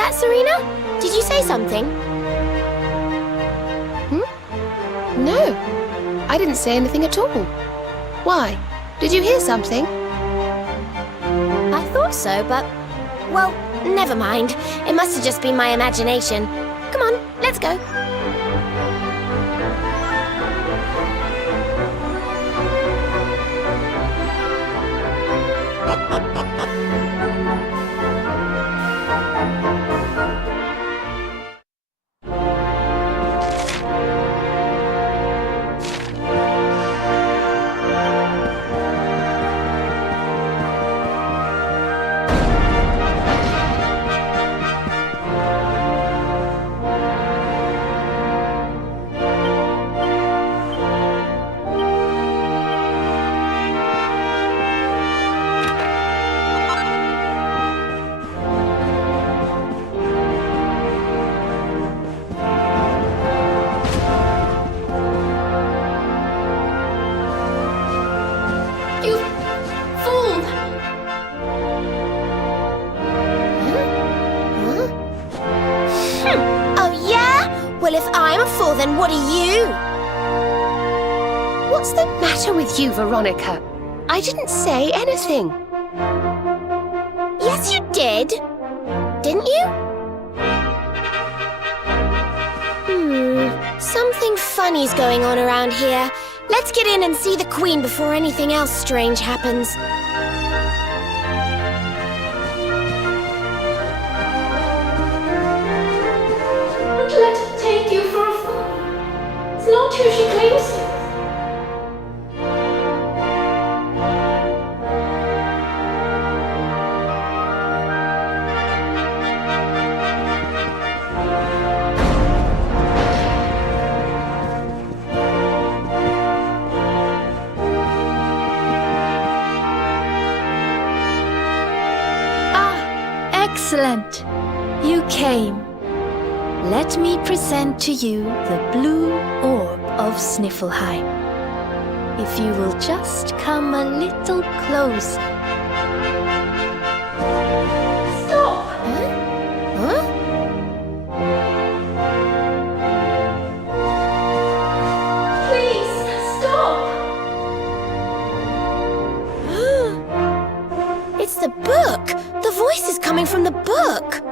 that, Serena? Did you say something? No, I didn't say anything at all. Why? Did you hear something? I thought so, but... well, never mind. It must have just been my imagination. Come on, let's go. Well, if I'm a fool, then what are you? What's the matter with you, Veronica? I didn't say anything. Yes, you did. Didn't you? Something funny's going on around here. Let's get in and see the Queen before anything else strange happens. Let her take you for a fool. It's not who she claims to. Excellent! You came. Let me present to you the blue orb of Sniffelheim. If you will just come a little closer. Stop! Huh? Please, stop! It's the book! The voice is coming from the book!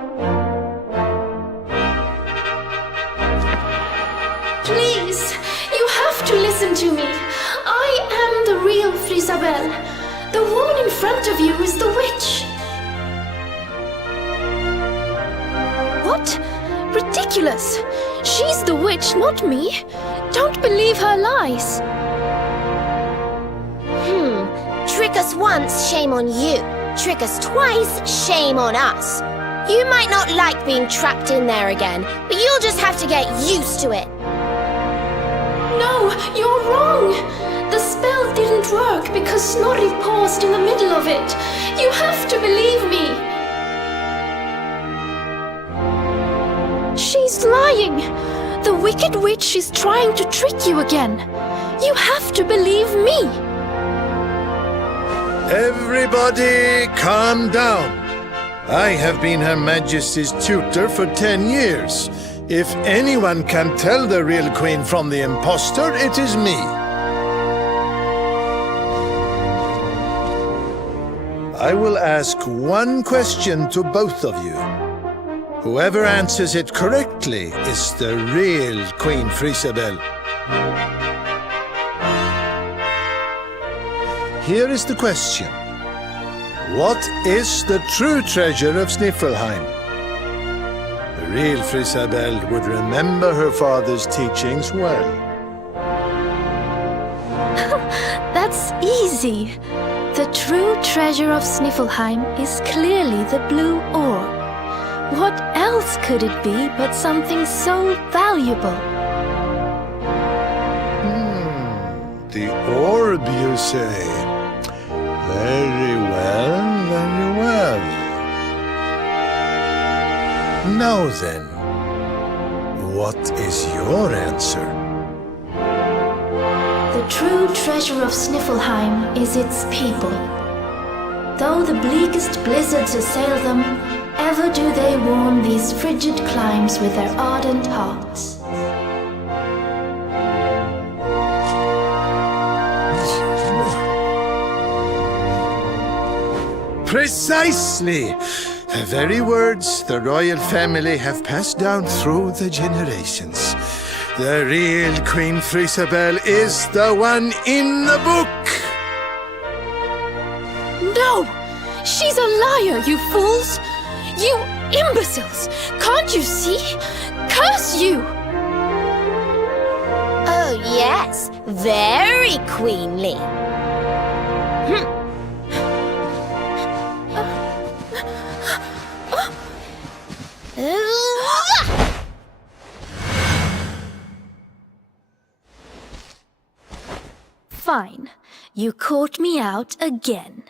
Please, you have to listen to me. I am the real Frisabelle. The woman in front of you is the witch. What? Ridiculous! She's the witch, not me. Don't believe her lies. Trick us once, shame on you. Trick us twice, shame on us. You might not like being trapped in there again, but you'll just have to get used to it. No, you're wrong. The spell didn't work because Snorri paused in the middle of it. You have to believe me. She's lying. The wicked witch is trying to trick you again. You have to believe me. Everybody, calm down. I have been Her Majesty's tutor for 10 years. If anyone can tell the real Queen from the impostor, it is me. I will ask one question to both of you. Whoever answers it correctly is the real Queen Frisabelle. Here is the question. What is the true treasure of Sniffelheim? The real Frisabelle would remember her father's teachings well. That's easy. The true treasure of Sniffelheim is clearly the blue orb. What else could it be but something so valuable? The orb, you say? Very well, very well. Now then, what is your answer? The true treasure of Sniffelheim is its people. Though the bleakest blizzards assail them, Ever do they warm these frigid climes with their ardent hearts. Precisely! The very words the royal family have passed down through the generations. The real Queen Frisabel is the one in the book! No! She's a liar, you fools! You imbeciles! Can't you see? Curse you! Oh, yes. Very queenly. Fine. You caught me out again.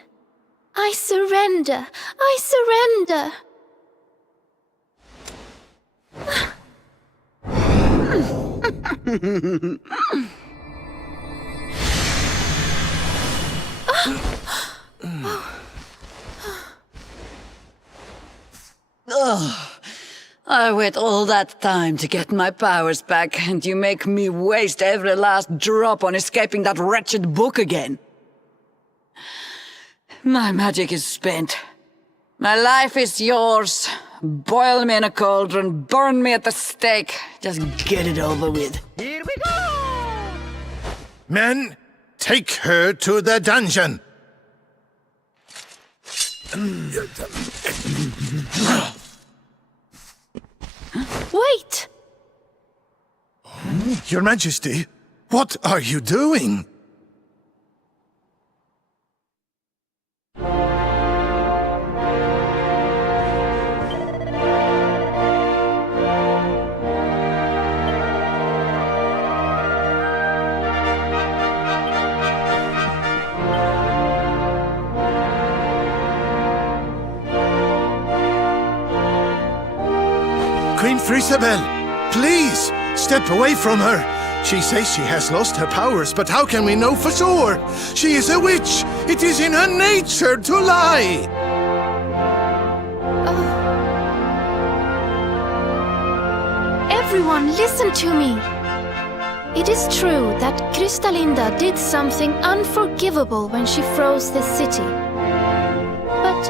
I surrender. I surrender. I wait all that time to get my powers back, and you make me waste every last drop on escaping that wretched book again. My magic is spent. My life is yours. Boil me in a cauldron, burn me at the stake. Just get it over with. Here we go! Men, take her to the dungeon! Wait! Your Majesty, what are you doing? Queen Frisabel, please, step away from her. She says she has lost her powers, but how can we know for sure? She is a witch. It is in her nature to lie. Everyone, listen to me. It is true that Krystalinda did something unforgivable when she froze this city. But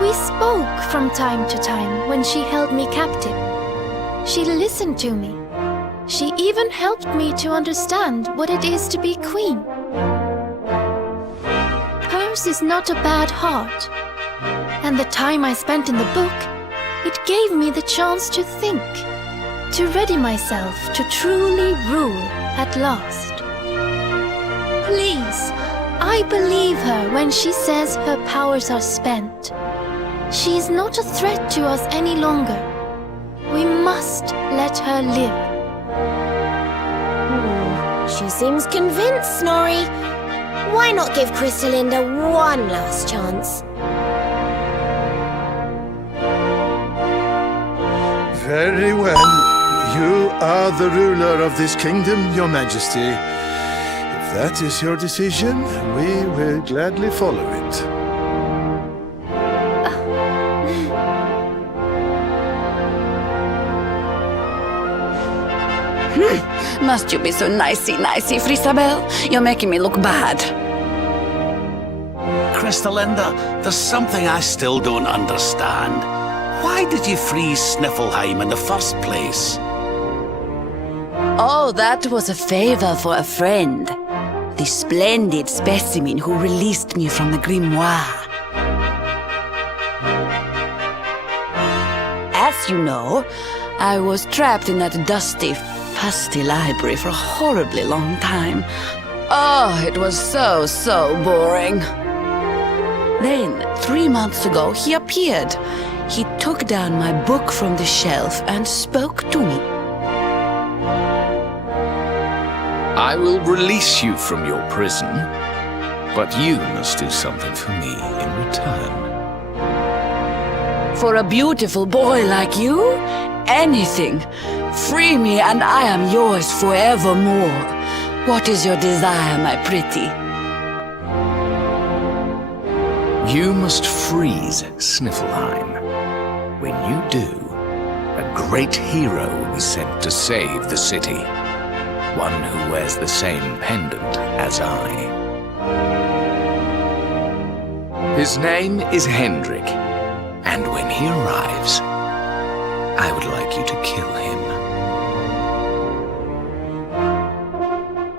we spoke from time to time when she held me captive. She listened to me. She even helped me to understand what it is to be queen. Hers is not a bad heart. And the time I spent in the book, it gave me the chance to think, to ready myself to truly rule at last. Please, I believe her when she says her powers are spent. She is not a threat to us any longer. We must let her live. She seems convinced, Snorri. Why not give Krystalinda one last chance? Very well. You are the ruler of this kingdom, Your Majesty. If that is your decision, we will gladly follow it. Must you be so nicey, Frisabel? You're making me look bad. Krystalinda, there's something I still don't understand. Why did you freeze Sniffelheim in the first place? Oh, that was a favor for a friend. The splendid specimen who released me from the grimoire. As you know, I was trapped in that dusty, fusty library for a horribly long time. Oh, it was so boring. Then, 3 months ago, he appeared. He took down my book from the shelf and spoke to me. I will release you from your prison, but you must do something for me in return. For a beautiful boy like you, anything. Free me and I am yours forevermore. What is your desire, my pretty? You must freeze Sniffelheim. When you do, a great hero will be sent to save the city. One who wears the same pendant as I. His name is Hendrik, and when he arrives, I would like you to kill him.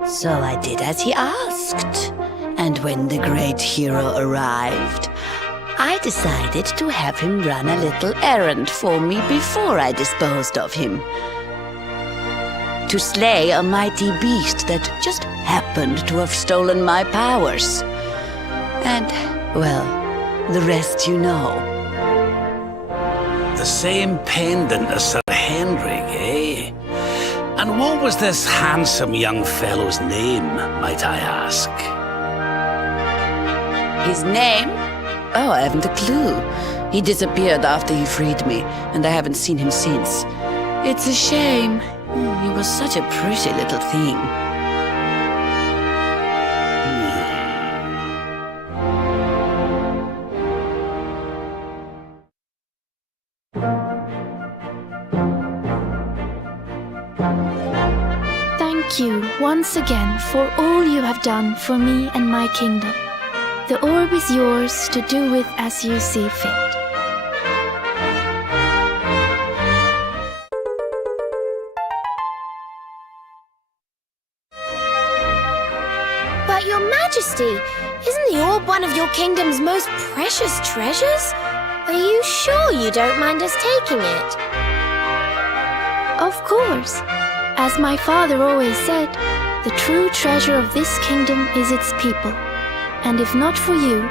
So I did as he asked. And when the great hero arrived, I decided to have him run a little errand for me before I disposed of him. To slay a mighty beast that just happened to have stolen my powers. And, well, the rest you know. The same pendant as Sir Hendrik, eh? And what was this handsome young fellow's name, might I ask? His name? Oh, I haven't a clue. He disappeared after he freed me, and I haven't seen him since. It's a shame. He was such a pretty little thing. Thank you once again for all you have done for me and my kingdom. The orb is yours to do with as you see fit. But Your Majesty, isn't the orb one of your kingdom's most precious treasures? Are you sure you don't mind us taking it? Of course. As my father always said, the true treasure of this kingdom is its people. And if not for you,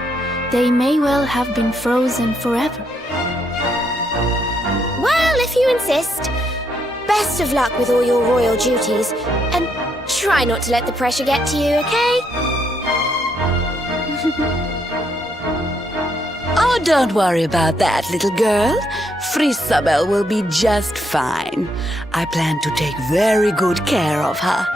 they may well have been frozen forever. Well, if you insist. Best of luck with all your royal duties, and try not to let the pressure get to you, okay? Oh, don't worry about that, little girl. Frisabel will be just fine. I plan to take very good care of her.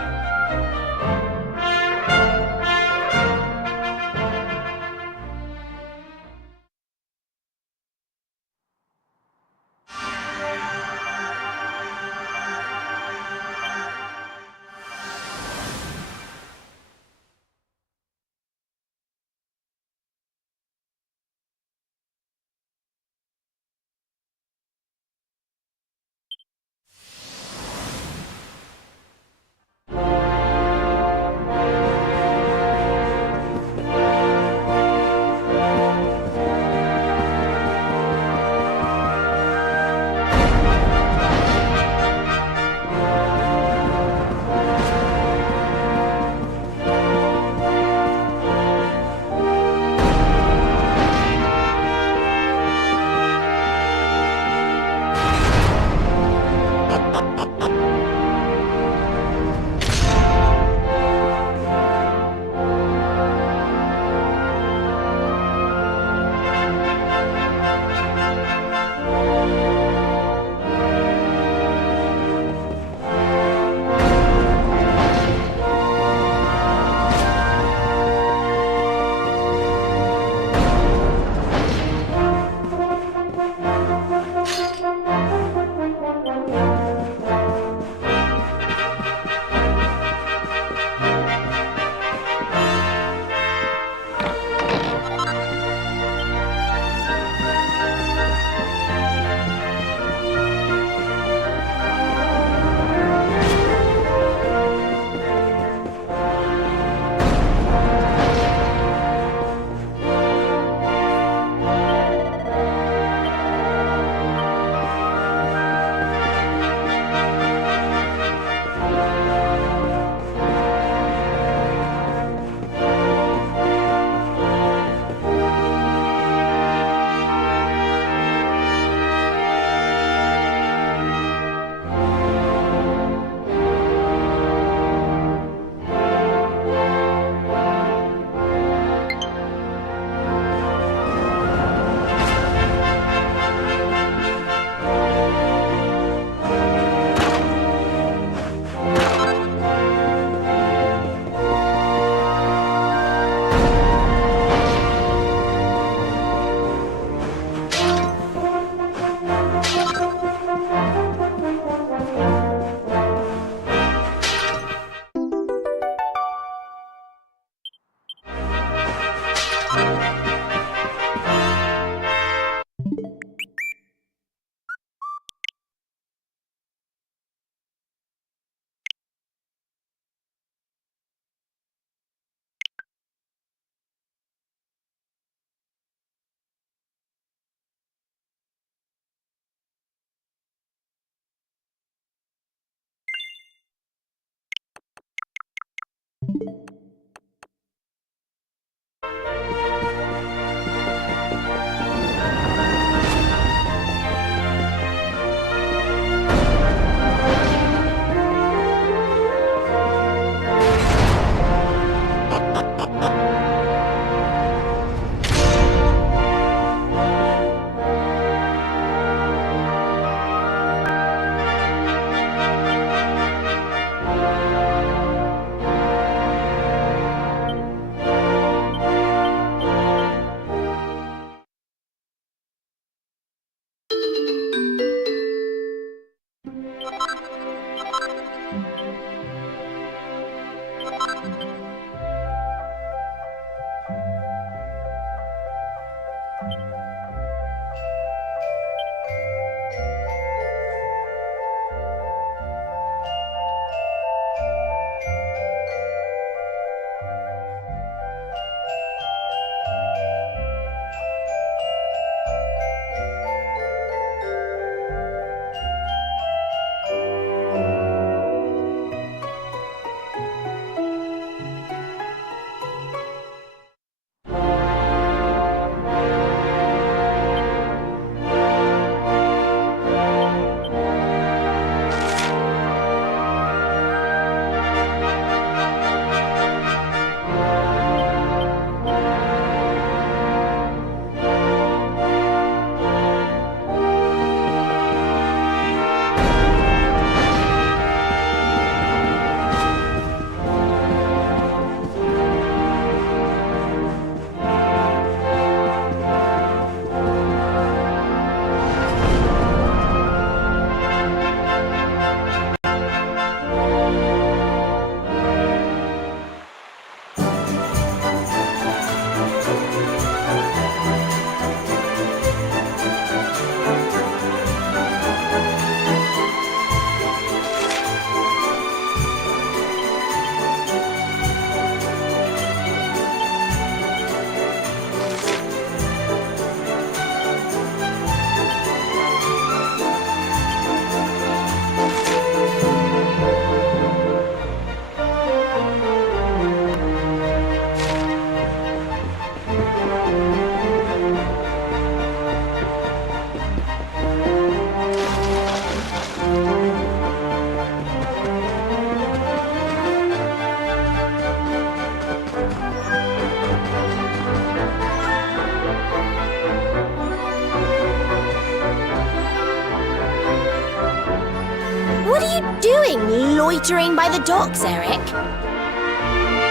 What are you doing, loitering by the docks, Eric?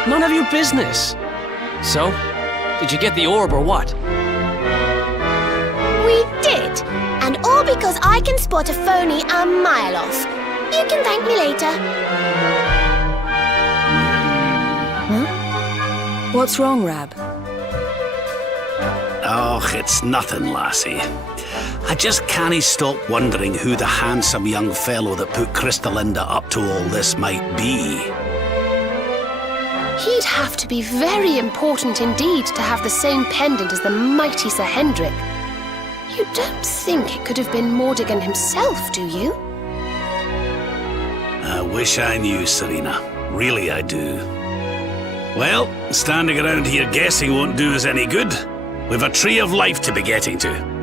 None of your business. So, did you get the orb or what? We did. And all because I can spot a phony a mile off. You can thank me later. What's wrong, Rab? Oh, it's nothing, lassie. I just can't stop wondering who the handsome young fellow that put Crystalinda up to all this might be. He'd have to be very important indeed to have the same pendant as the mighty Sir Hendrik. You don't think it could have been Mordigan himself, do you? I wish I knew, Serena. Really, I do. Well, standing around here guessing won't do us any good. We've a tree of life to be getting to.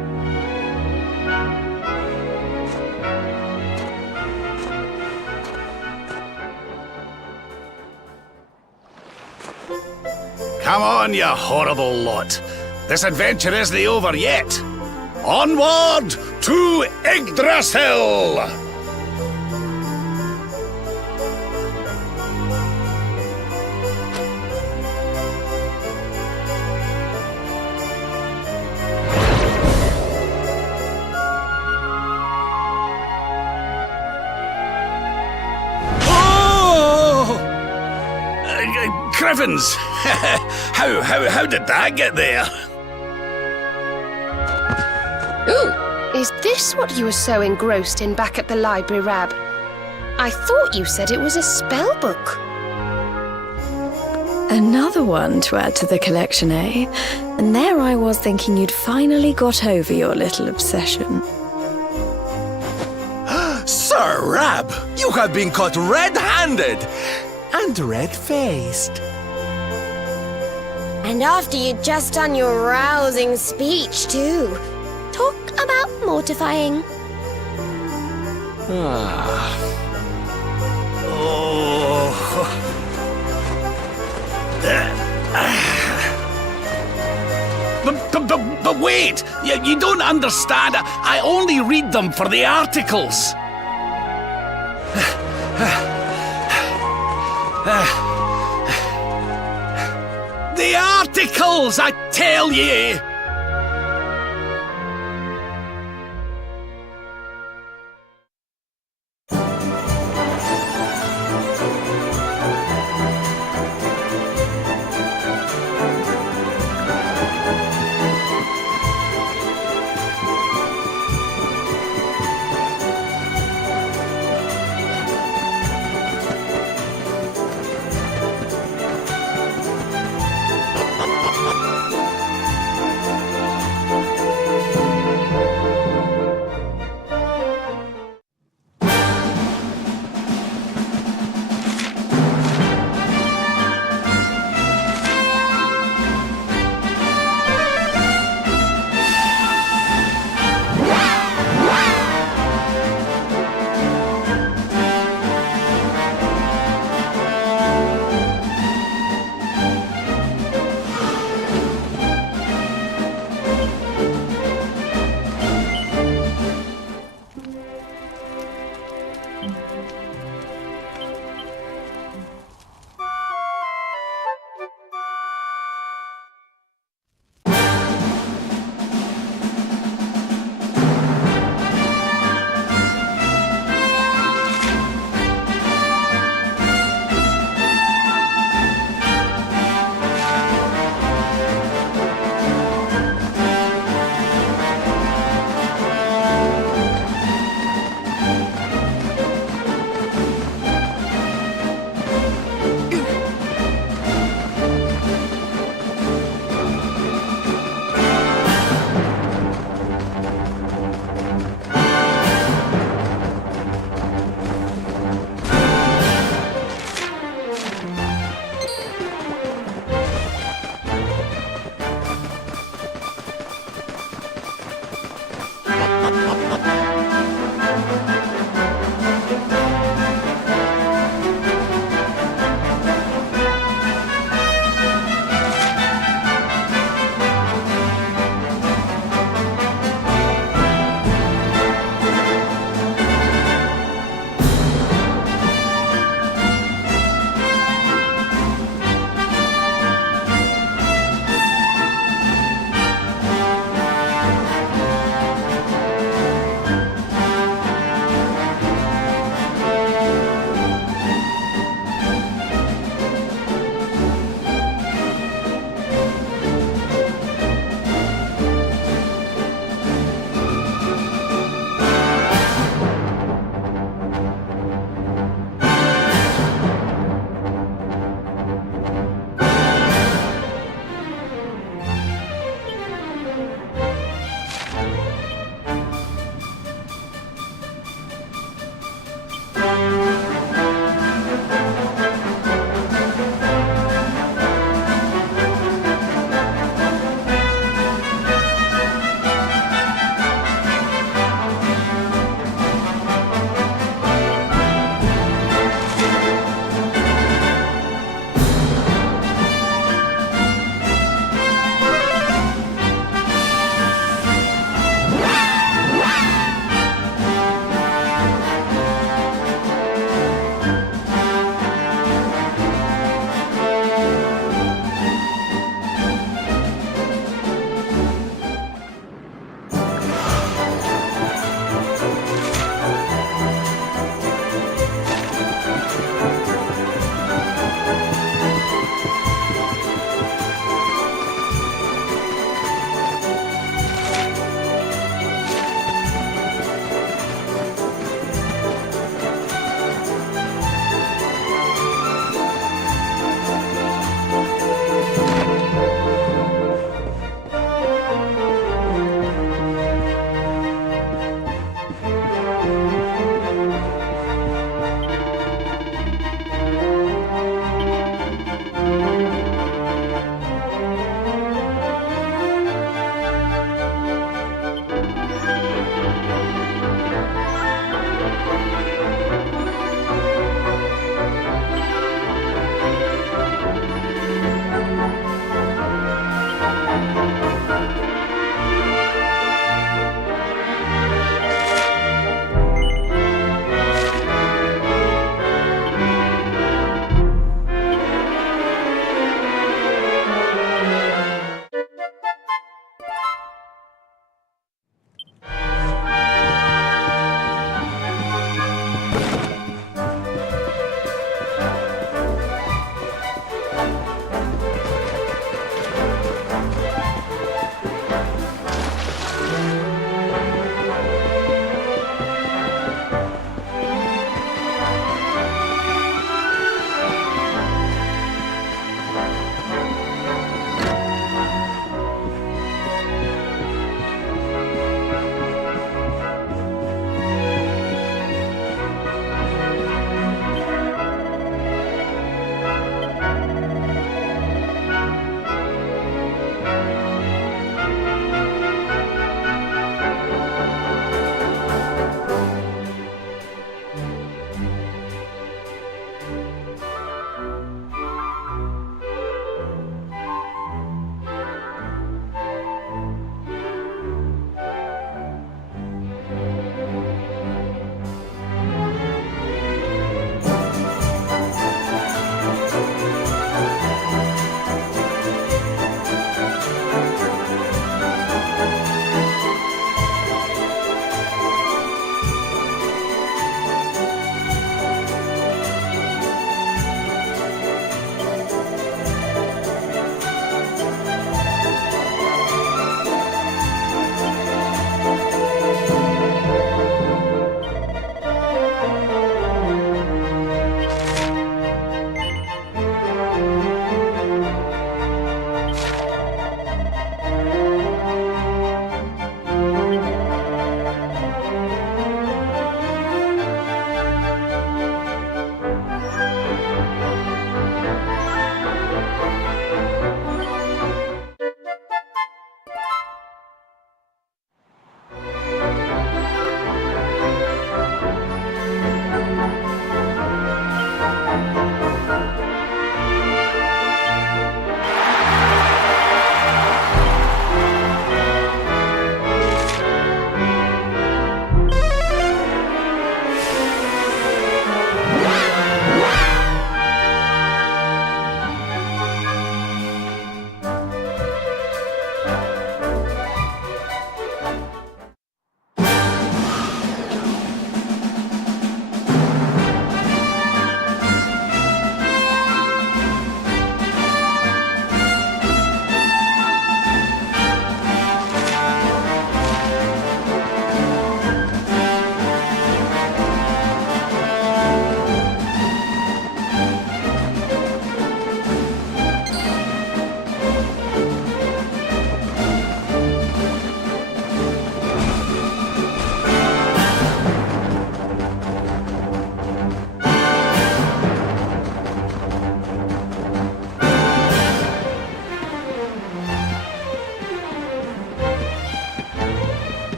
Come on, you horrible lot. This adventure isn't over yet. Onward to Yggdrasil! Crivens! how did that get there? Ooh! Is this what you were so engrossed in back at the library, Rab? I thought you said it was a spell book. Another one to add to the collection, eh? And there I was thinking you'd finally got over your little obsession. Sir Rab, you have been caught red-handed and red-faced. And after you'd just done your rousing speech, too. Talk about mortifying. But wait! You don't understand. I only read them for the articles. The articles, I tell ye!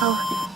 wonderful.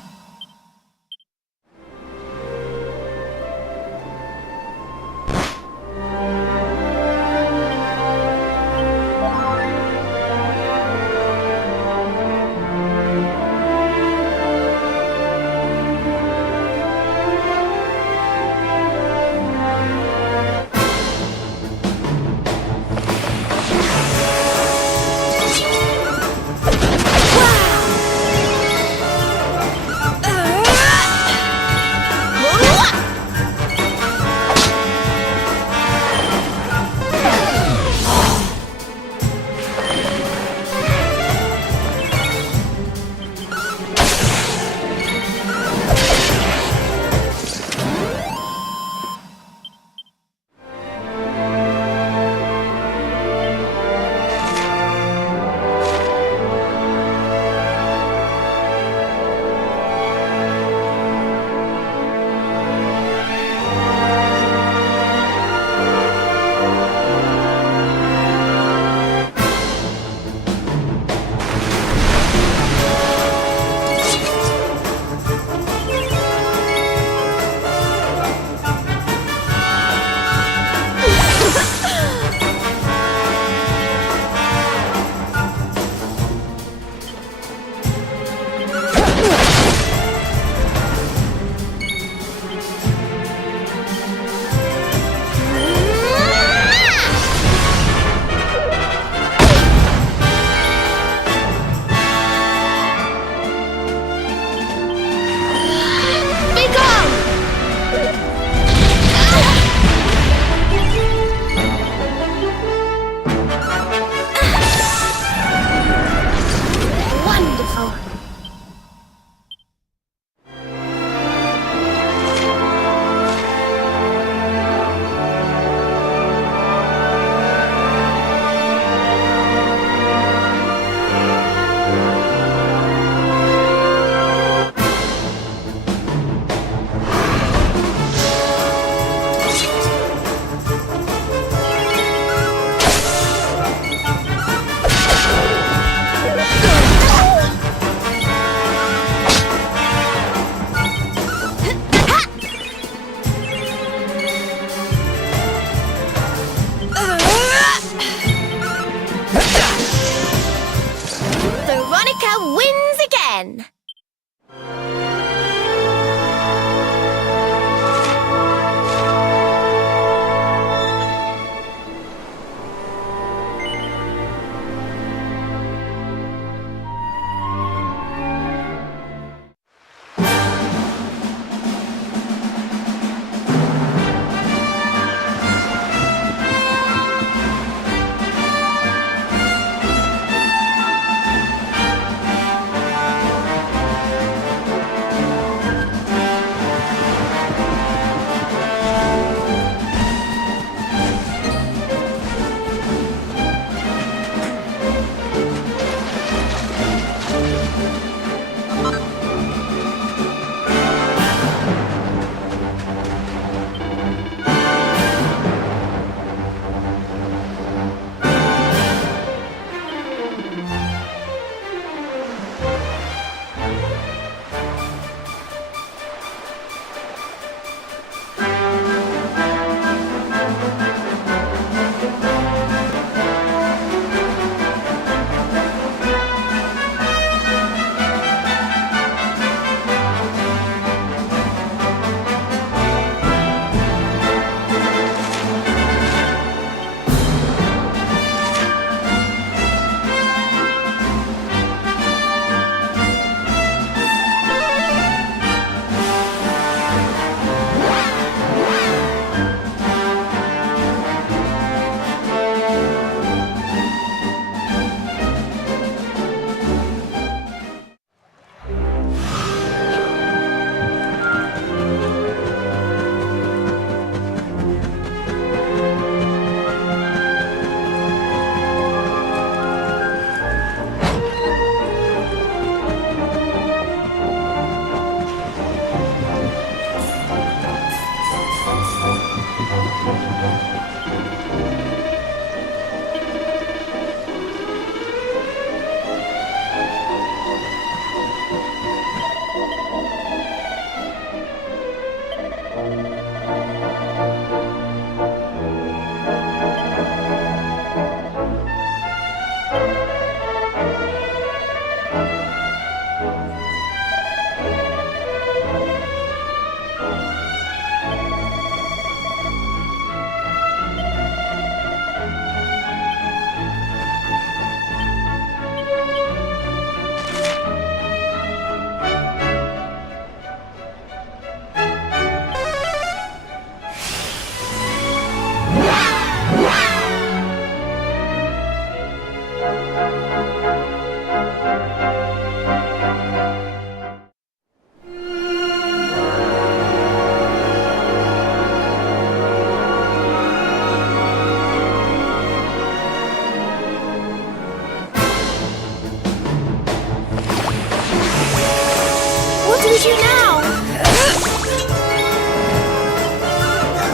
you now!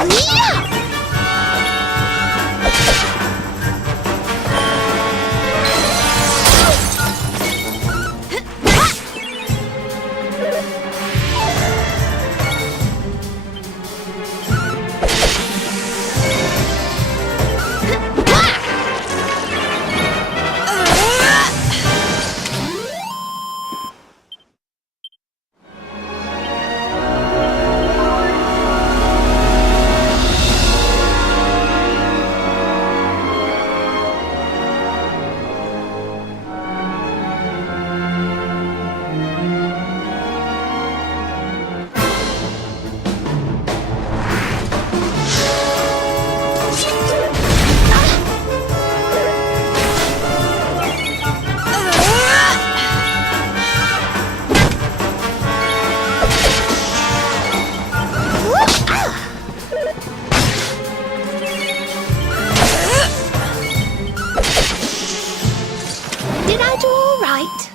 Yeah! Did I do all right?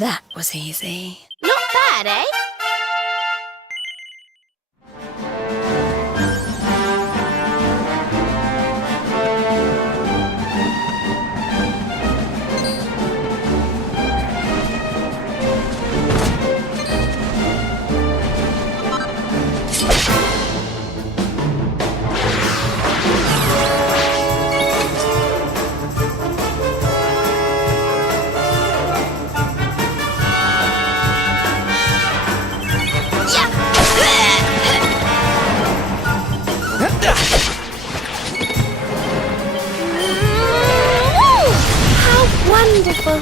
That was easy. Not bad, eh? Wonderful.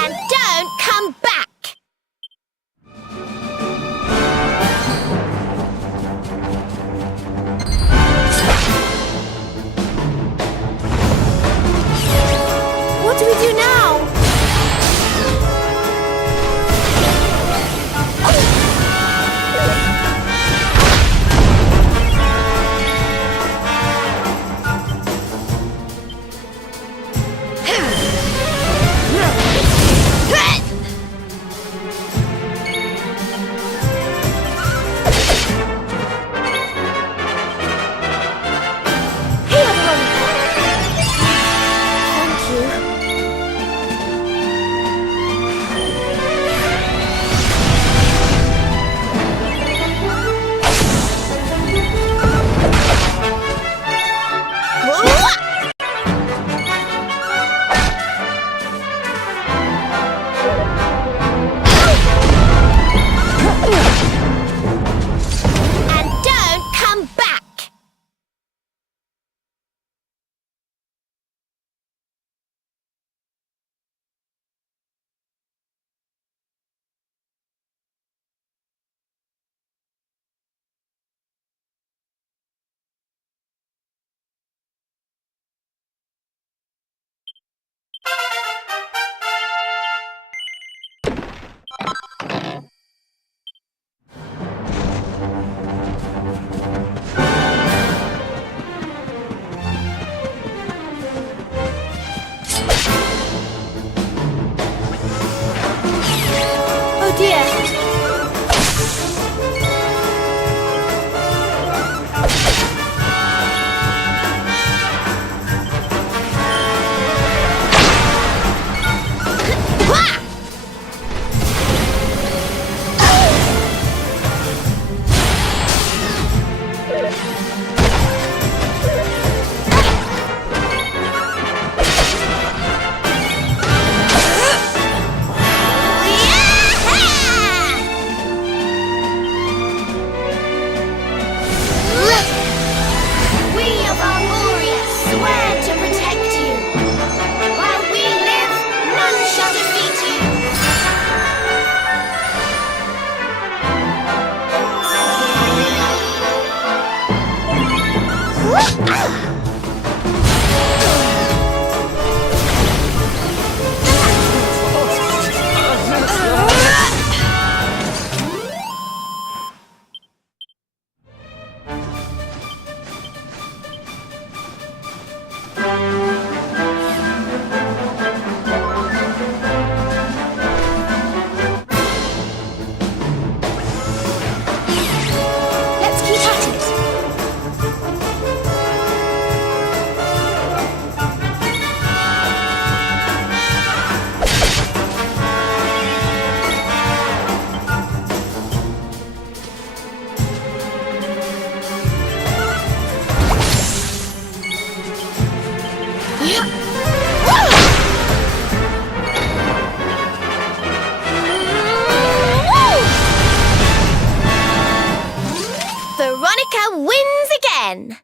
And don't come back! What do we do now? Veronica wins again!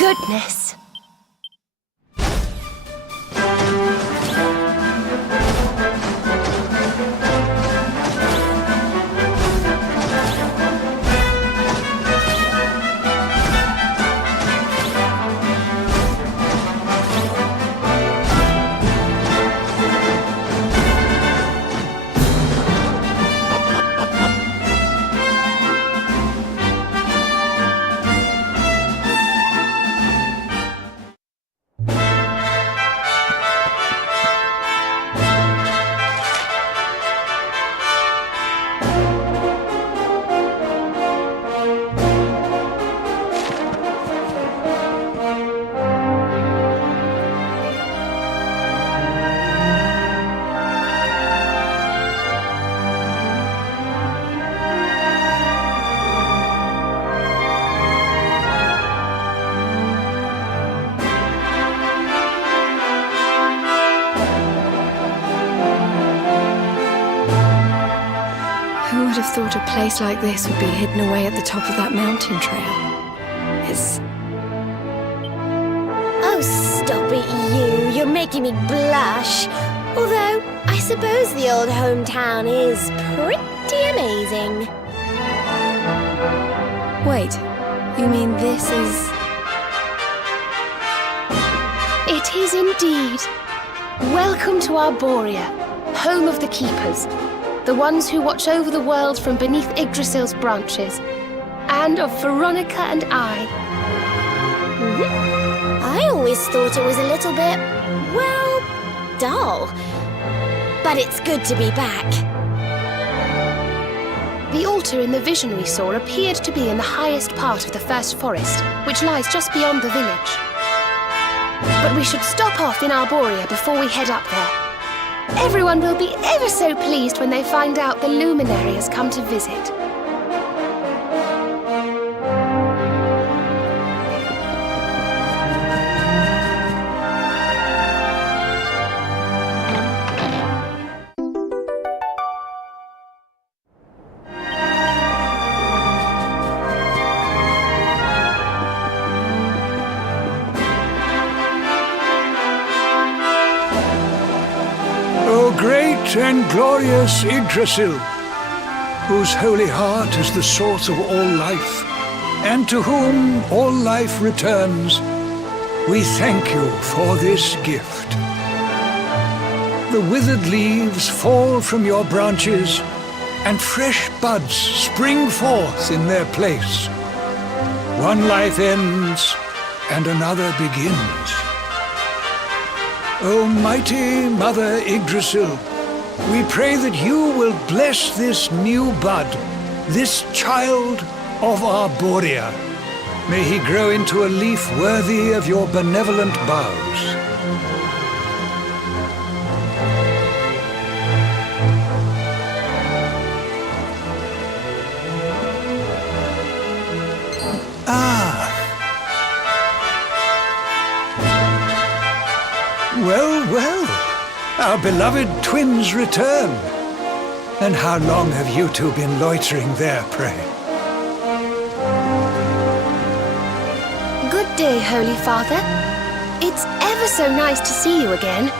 goodness. Who would have thought a place like this would be hidden away at the top of that mountain trail? It's... Oh, stop it, you. You're making me blush. Although, I suppose the old hometown is pretty amazing. Wait, you mean this is... It is indeed. Welcome to Arborea, home of the Keepers, the ones who watch over the world from beneath Yggdrasil's branches, and of Veronica and I. I always thought it was a little bit, well, dull. But it's good to be back. The altar in the vision we saw appeared to be in the highest part of the first forest, which lies just beyond the village. But we should stop off in Arborea before we head up there. Everyone will be ever so pleased when they find out the luminary has come to visit. O great and glorious Yggdrasil, whose holy heart is the source of all life, and to whom all life returns, we thank you for this gift. The withered leaves fall from your branches, and fresh buds spring forth in their place. One life ends, and another begins. O mighty Mother Yggdrasil, we pray that you will bless this new bud, this child of Arborea. May he grow into a leaf worthy of your benevolent boughs. Well, our beloved twins return. And how long have you two been loitering there, pray? Good day, Holy Father. It's ever so nice to see you again.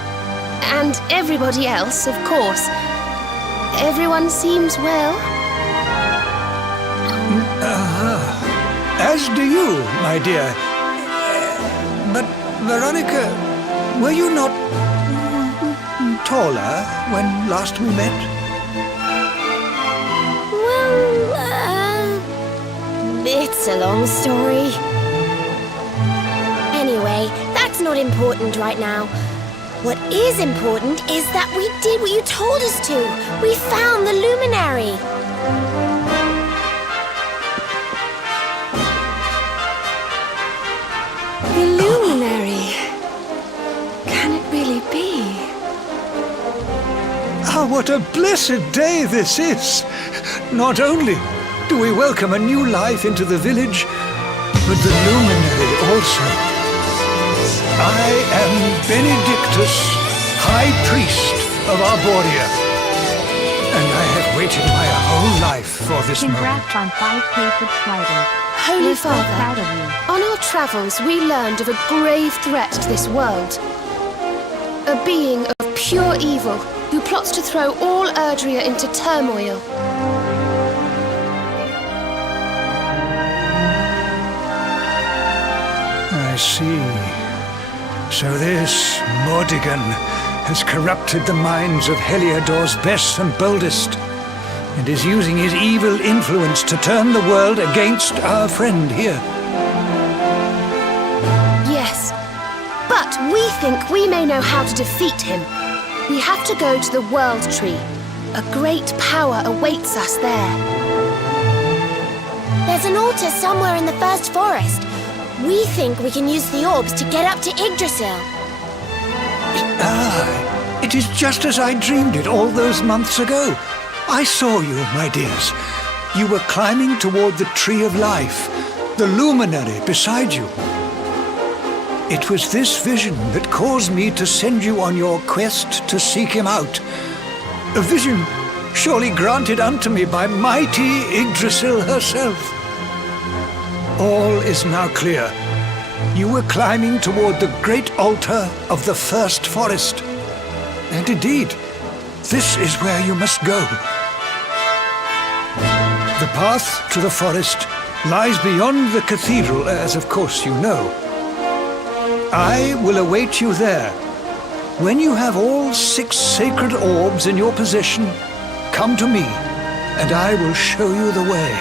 And everybody else, of course. Everyone seems well. As do you, my dear. But, Veronica, were you not taller when last we met? Well, it's a long story. Anyway, that's not important right now. What is important is that we did what you told us to. We found the luminary. The luminary. Can it really be? Ah, what a blessed day this is! Not only do we welcome a new life into the village, but the luminary also. I am Benedictus, High Priest of Arborea, and I have waited my whole life for this moment. Congrats on 5K subscribers. Holy Father, on our travels we learned of a grave threat to this world. A being of pure evil who plots to throw all Erdrea into turmoil. I see. So this Mordigan has corrupted the minds of Heliodor's best and boldest, and is using his evil influence to turn the world against our friend here. Yes, but we think we may know how to defeat him. We have to go to the World Tree. A great power awaits us there. There's an altar somewhere in the First Forest. We think we can use the orbs to get up to Yggdrasil. It is just as I dreamed it all those months ago. I saw you, my dears. You were climbing toward the Tree of Life, the luminary beside you. It was this vision that caused me to send you on your quest to seek him out. A vision surely granted unto me by mighty Yggdrasil herself. All is now clear. You were climbing toward the great altar of the First Forest. And indeed, this is where you must go. The path to the forest lies beyond the cathedral, as of course you know. I will await you there. When you have all 6 sacred orbs in your possession, come to me, and I will show you the way.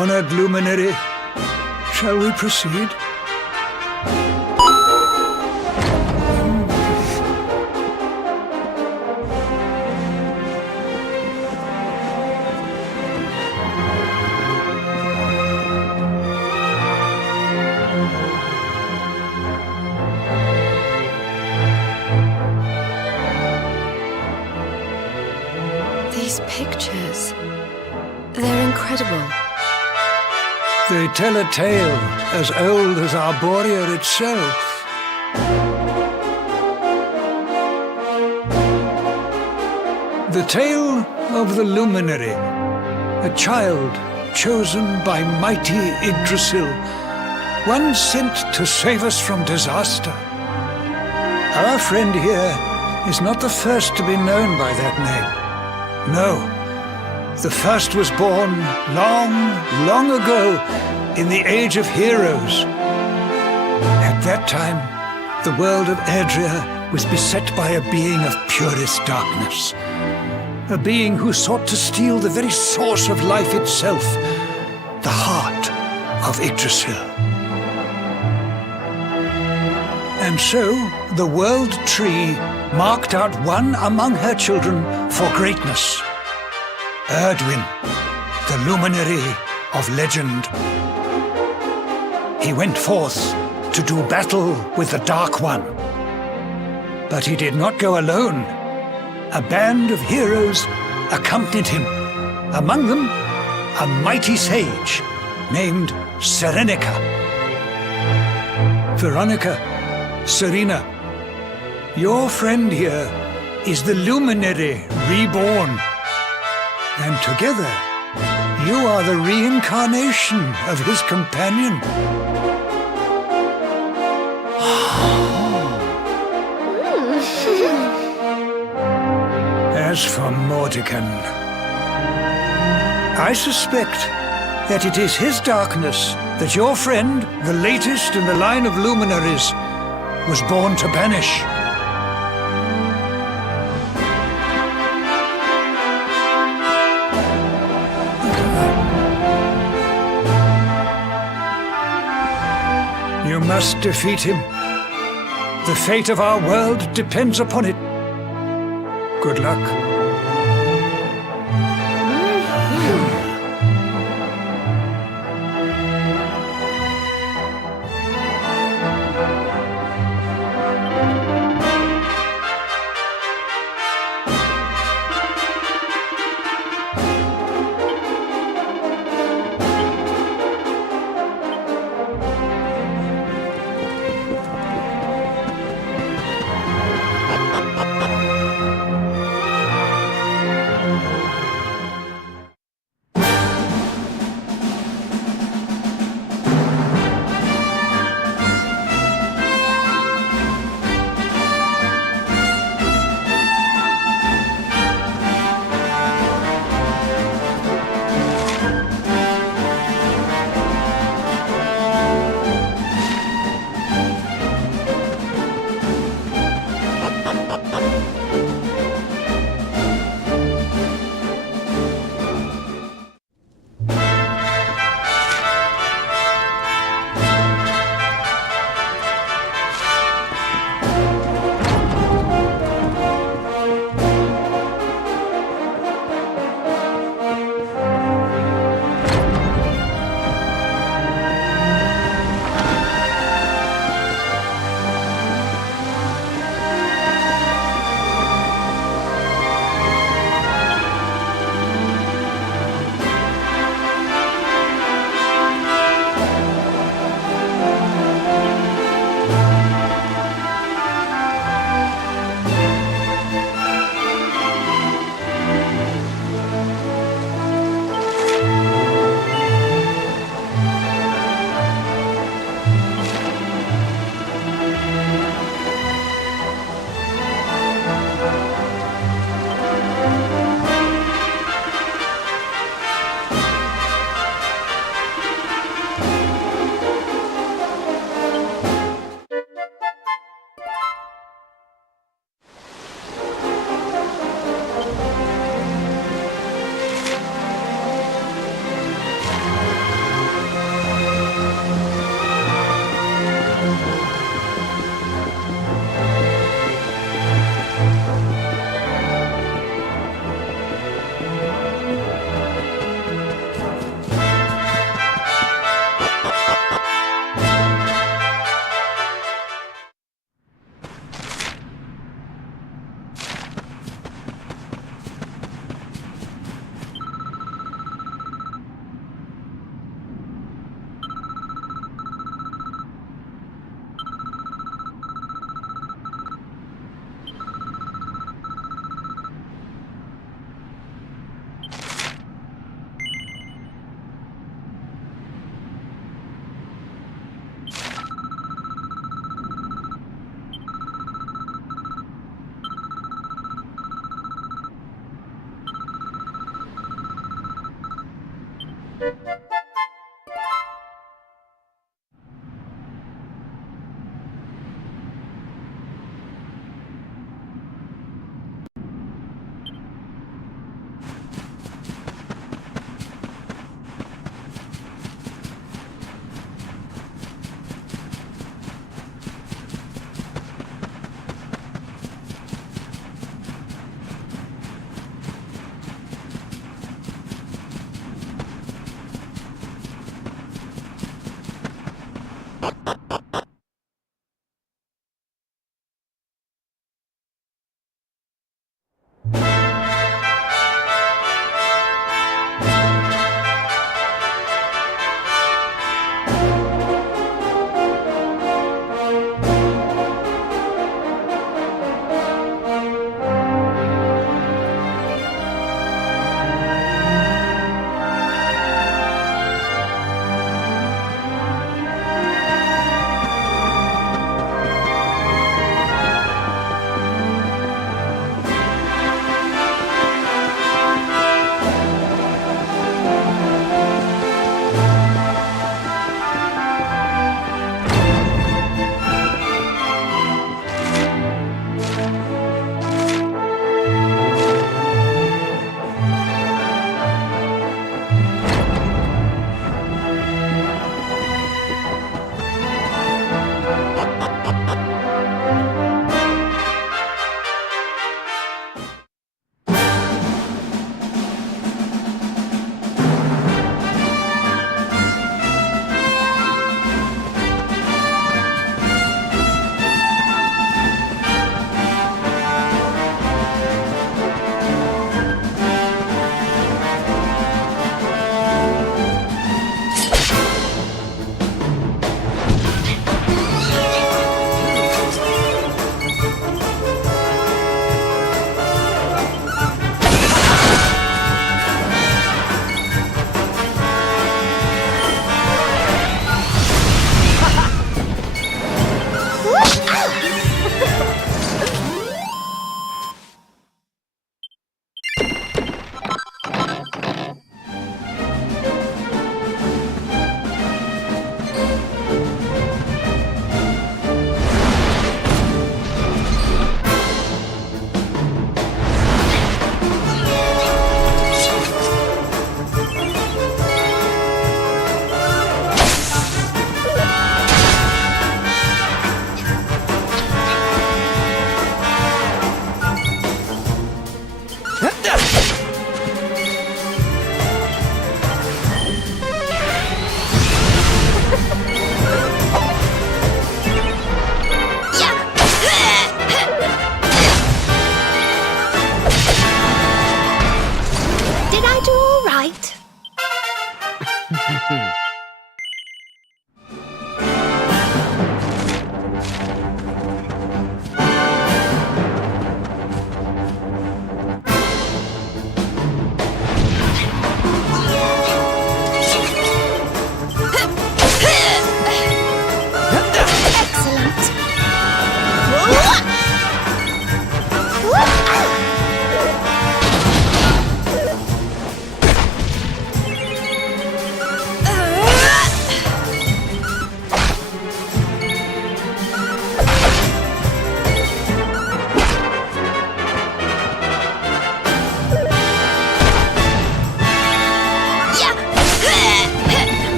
honored luminary. Shall we proceed? These pictures, they're incredible. They tell a tale as old as Arborea itself. The tale of the luminary, a child chosen by mighty Yggdrasil, one sent to save us from disaster. Our friend here is not the first to be known by that name. No, the first was born long, long ago in the Age of Heroes. At that time, the world of Erdrea was beset by a being of purest darkness. A being who sought to steal the very source of life itself, the heart of Yggdrasil. And so, the World Tree marked out one among her children for greatness. Erdwin, the luminary of legend. He went forth to do battle with the Dark One. But he did not go alone. A band of heroes accompanied him. Among them, a mighty sage named Serenica. Veronica, Serena, your friend here is the luminary reborn. And together, you are the reincarnation of his companion. As for Mordekan, I suspect that it is his darkness that your friend, the latest in the line of luminaries, was born to banish. You must defeat him. The fate of our world depends upon it. Good luck.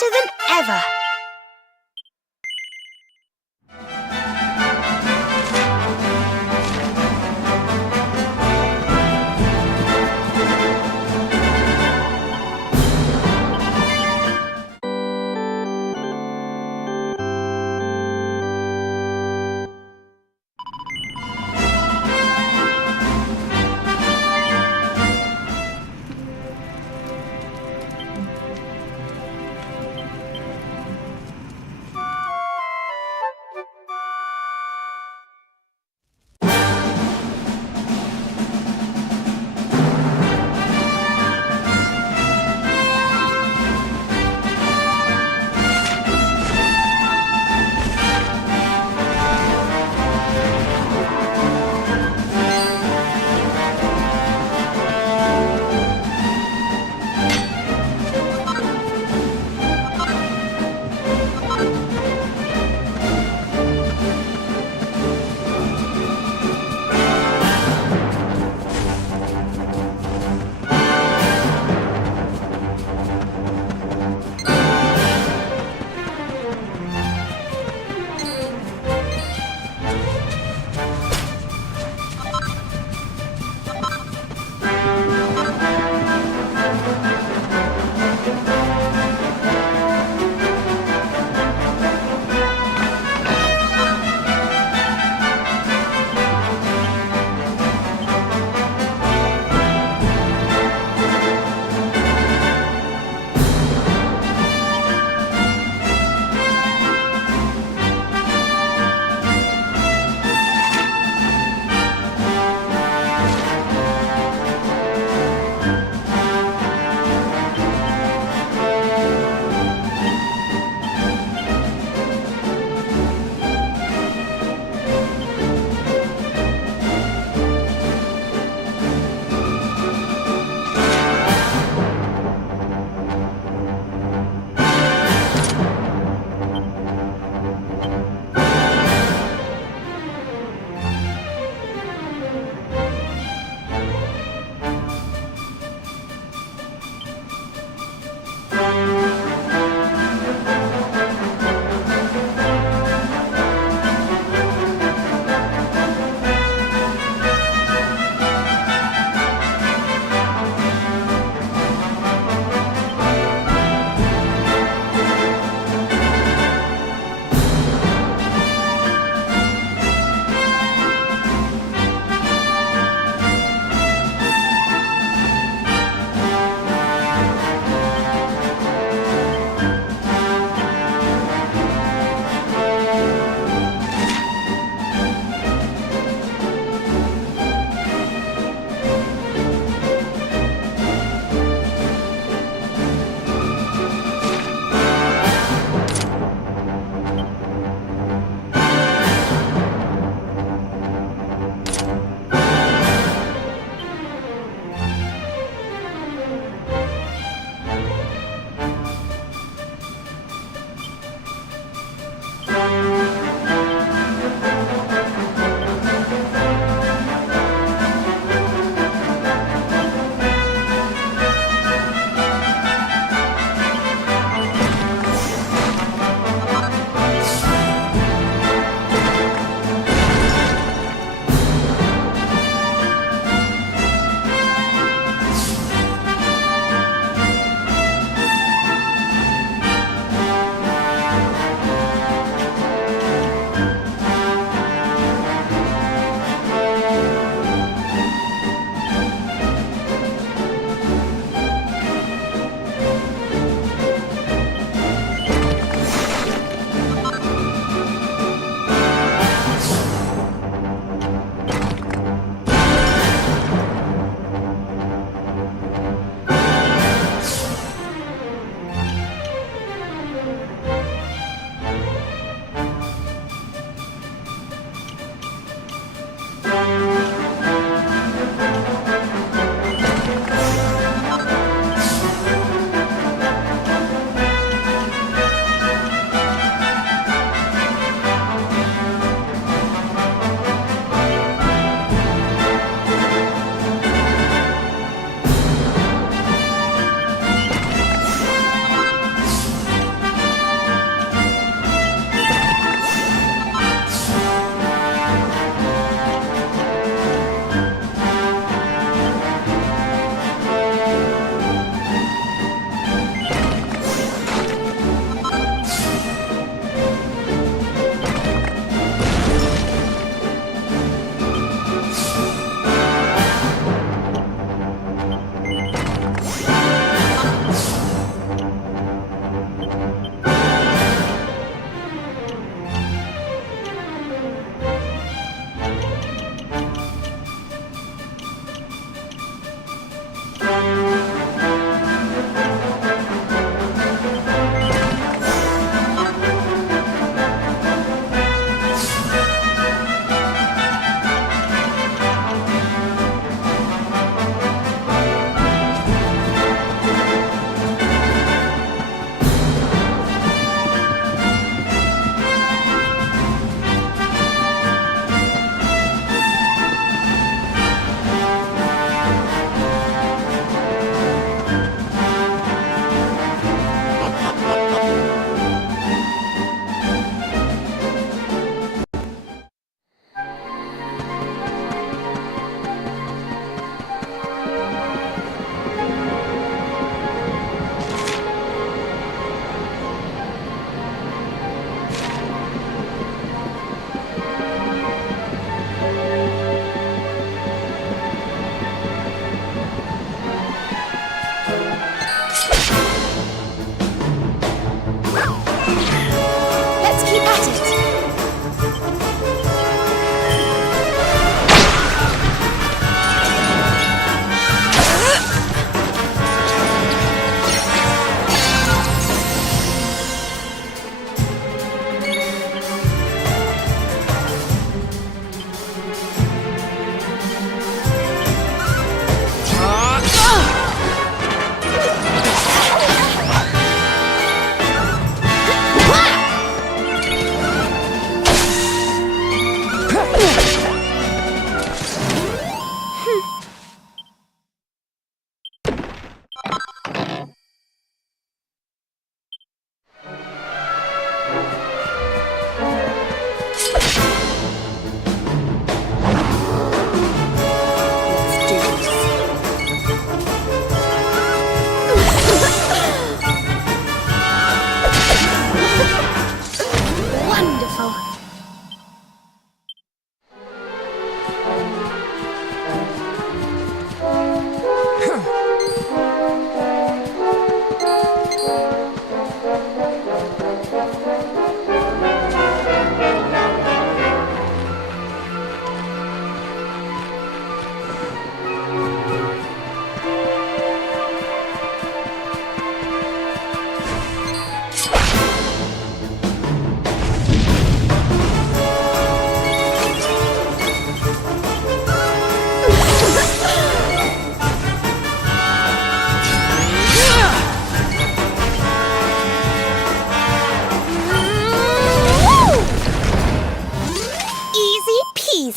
better than ever.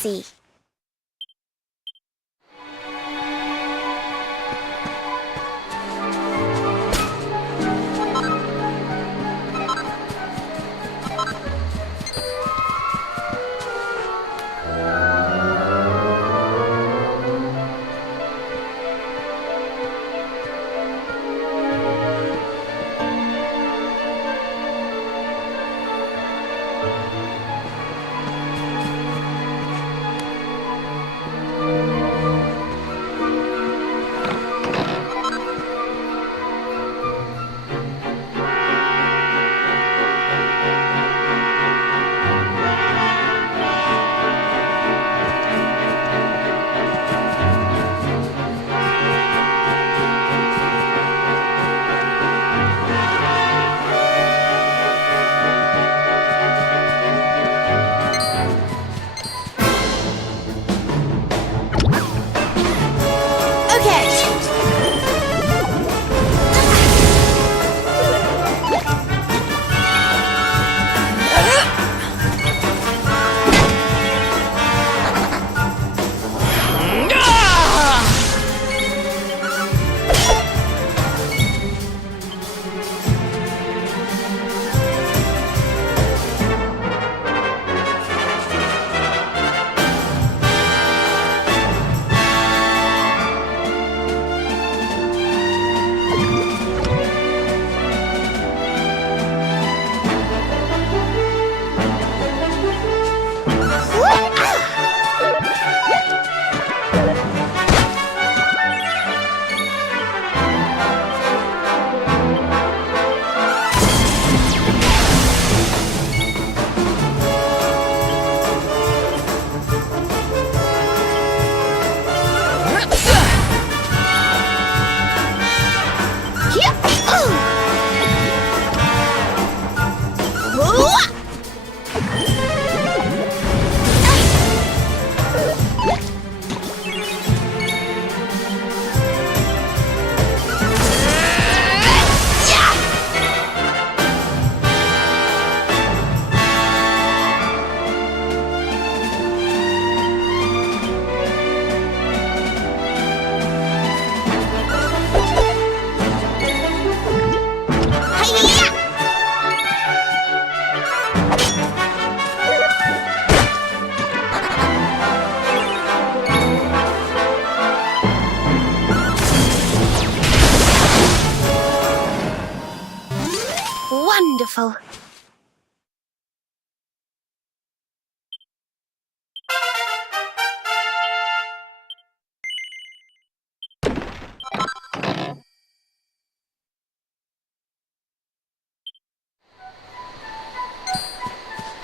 fancy. Wonderful.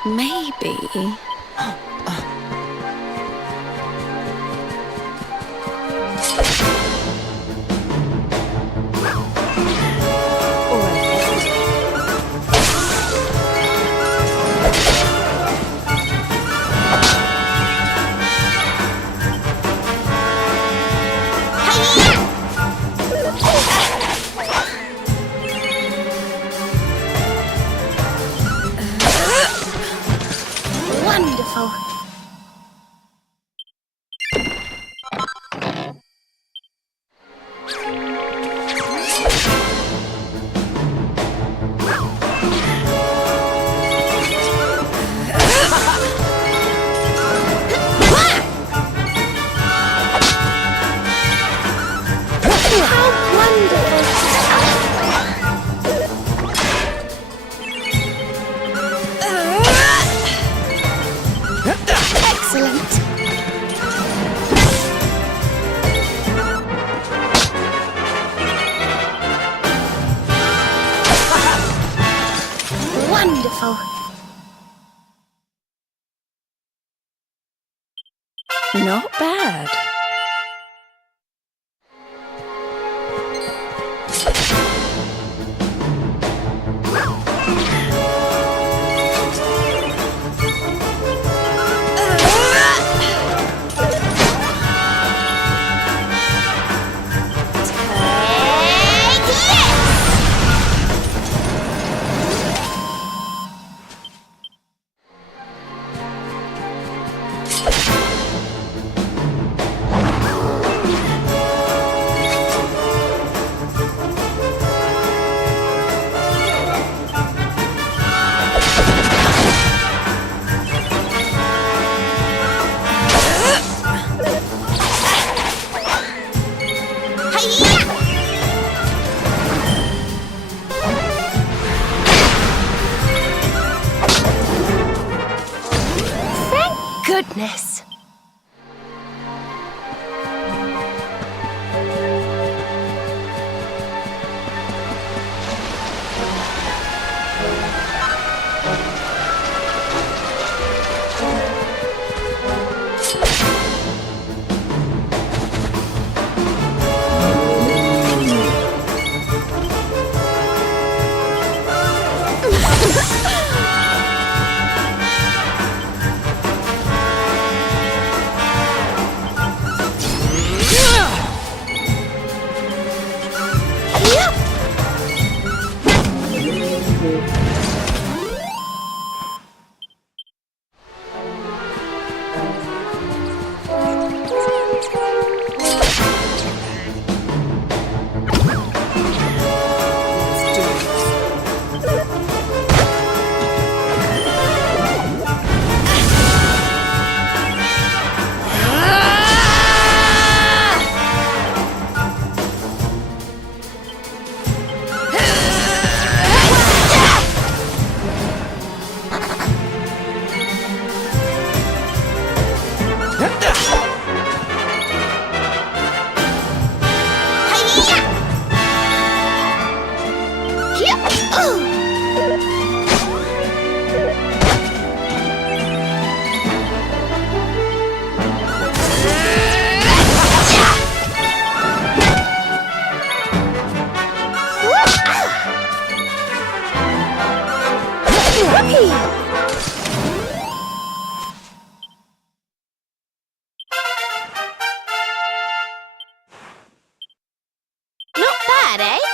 Maybe. Wonderful. Wonderful. Not bad. bad, eh?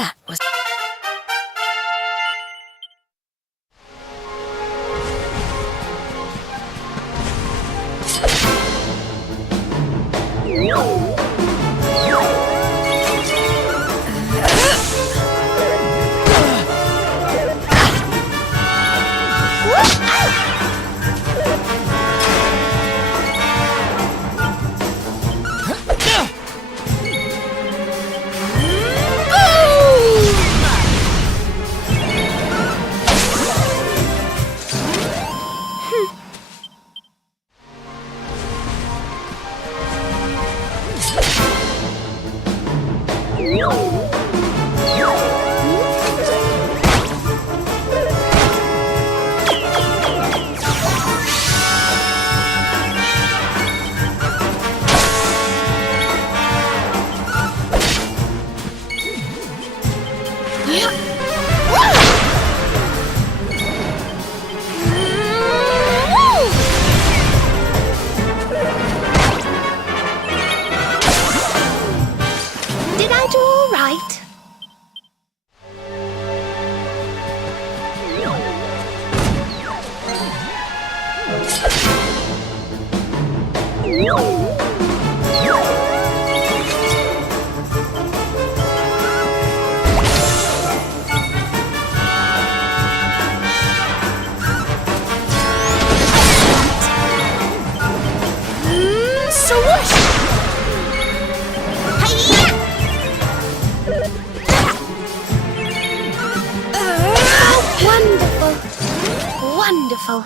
That was... Did I do all right? Swoosh! Hi-ya! Wonderful! Wonderful!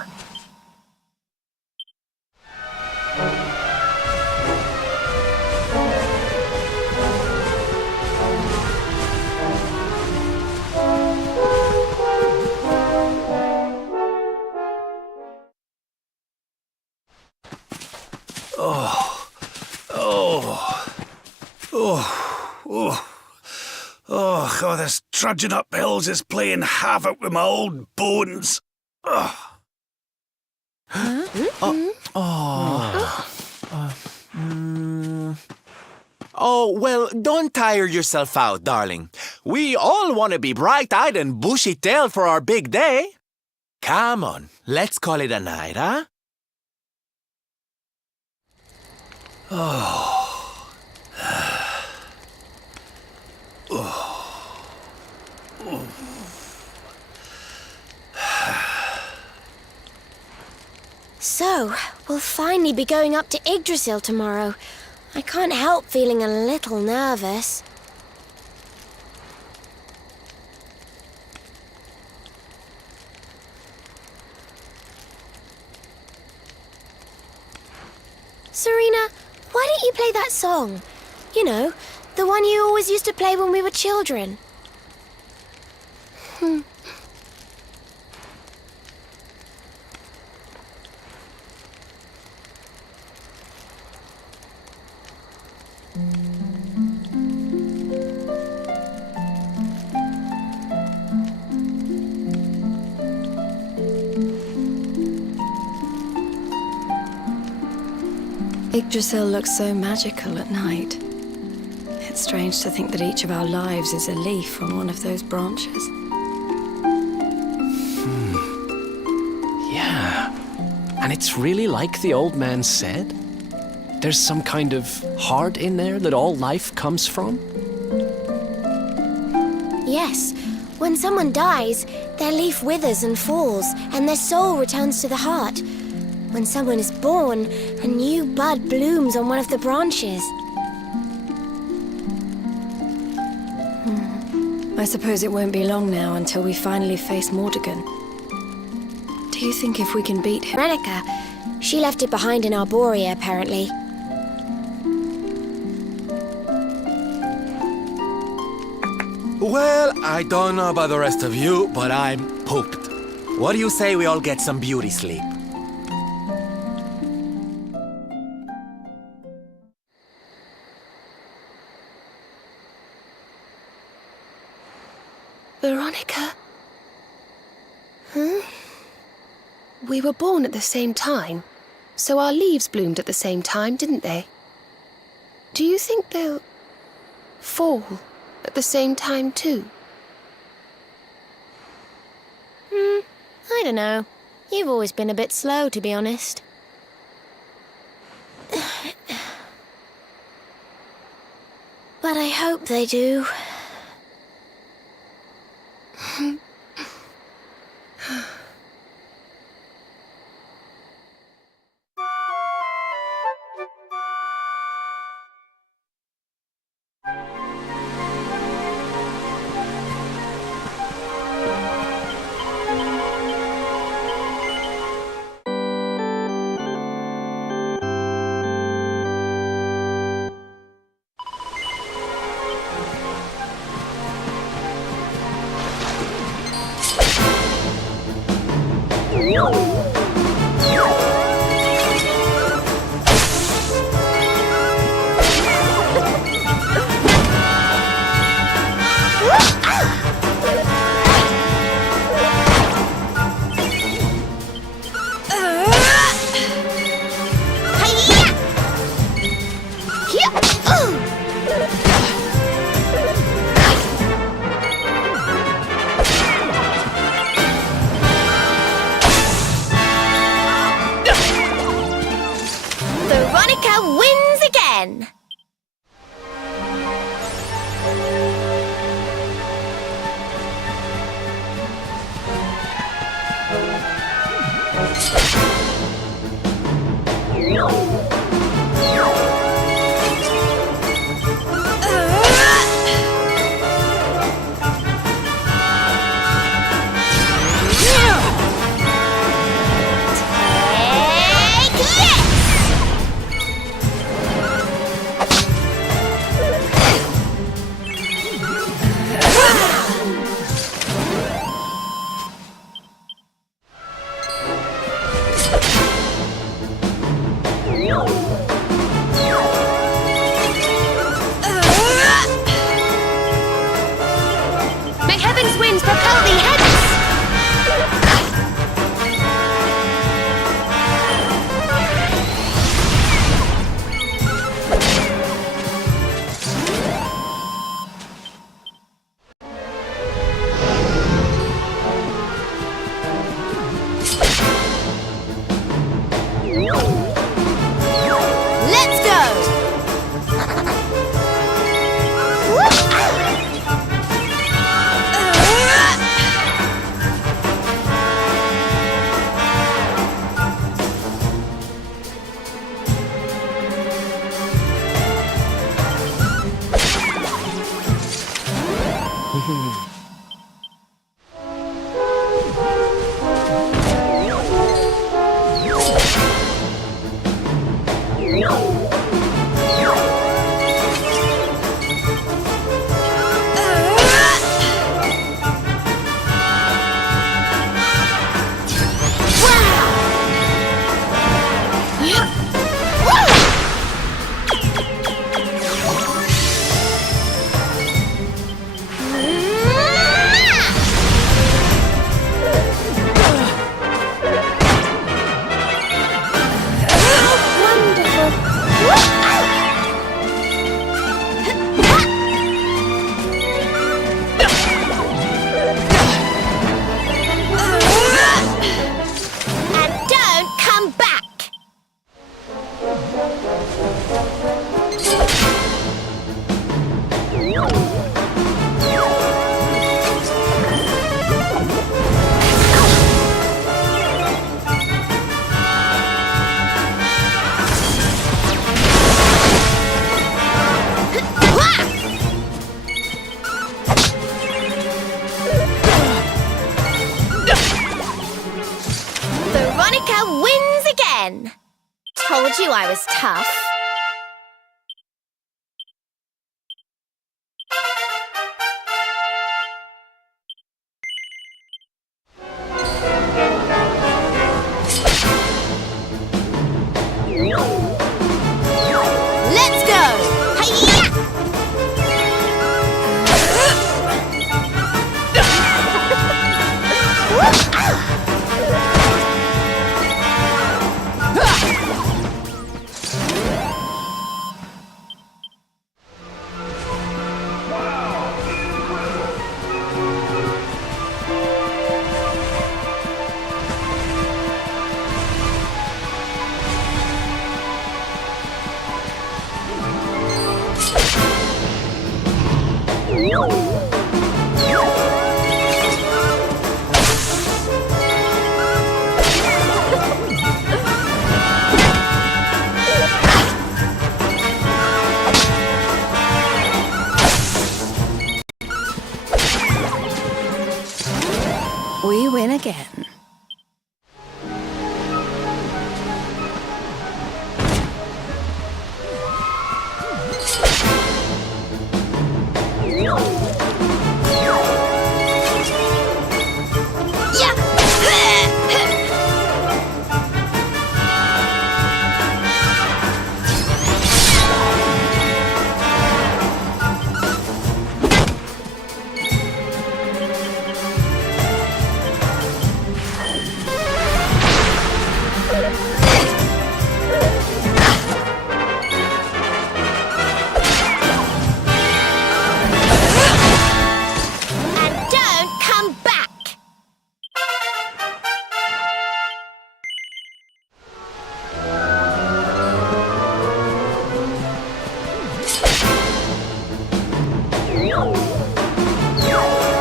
Oh, this trudging up hills is playing havoc with my old bones. Ugh. Oh, well, don't tire yourself out, darling. We all want to be bright-eyed and bushy-tailed for our big day. Come on, let's call it a night, huh? So, we'll finally be going up to Yggdrasil tomorrow. I can't help feeling a little nervous. Serena, why don't you play that song? You know, the one you always used to play when we were children. Yggdrasil looks so magical at night. It's strange to think that each of our lives is a leaf on one of those branches. Yeah. And it's really like the old man said? There's some kind of heart in there that all life comes from? Yes, when someone dies, their leaf withers and falls, and their soul returns to the heart. When someone is born, a new bud blooms on one of the branches. I suppose it won't be long now until we finally face Mordegon. Do you think if we can beat him... Renica, she left it behind in Arborea, apparently. Well, I don't know about the rest of you, but I'm pooped. What do you say we all get some beauty sleep? Veronica? We were born at the same time, so our leaves bloomed at the same time, didn't they? Do you think they'll fall at the same time, too? I don't know. You've always been a bit slow, to be honest. But I hope they do. Veronica wins again! May heaven's winds propel thee hence! Let's go! And don't come back! Veronica wins again! Told you I was tough. Let's go! Hi-ya! We win again.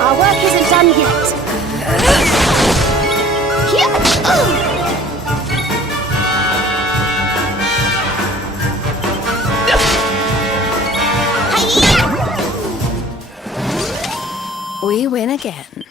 Our work isn't done yet. We win again.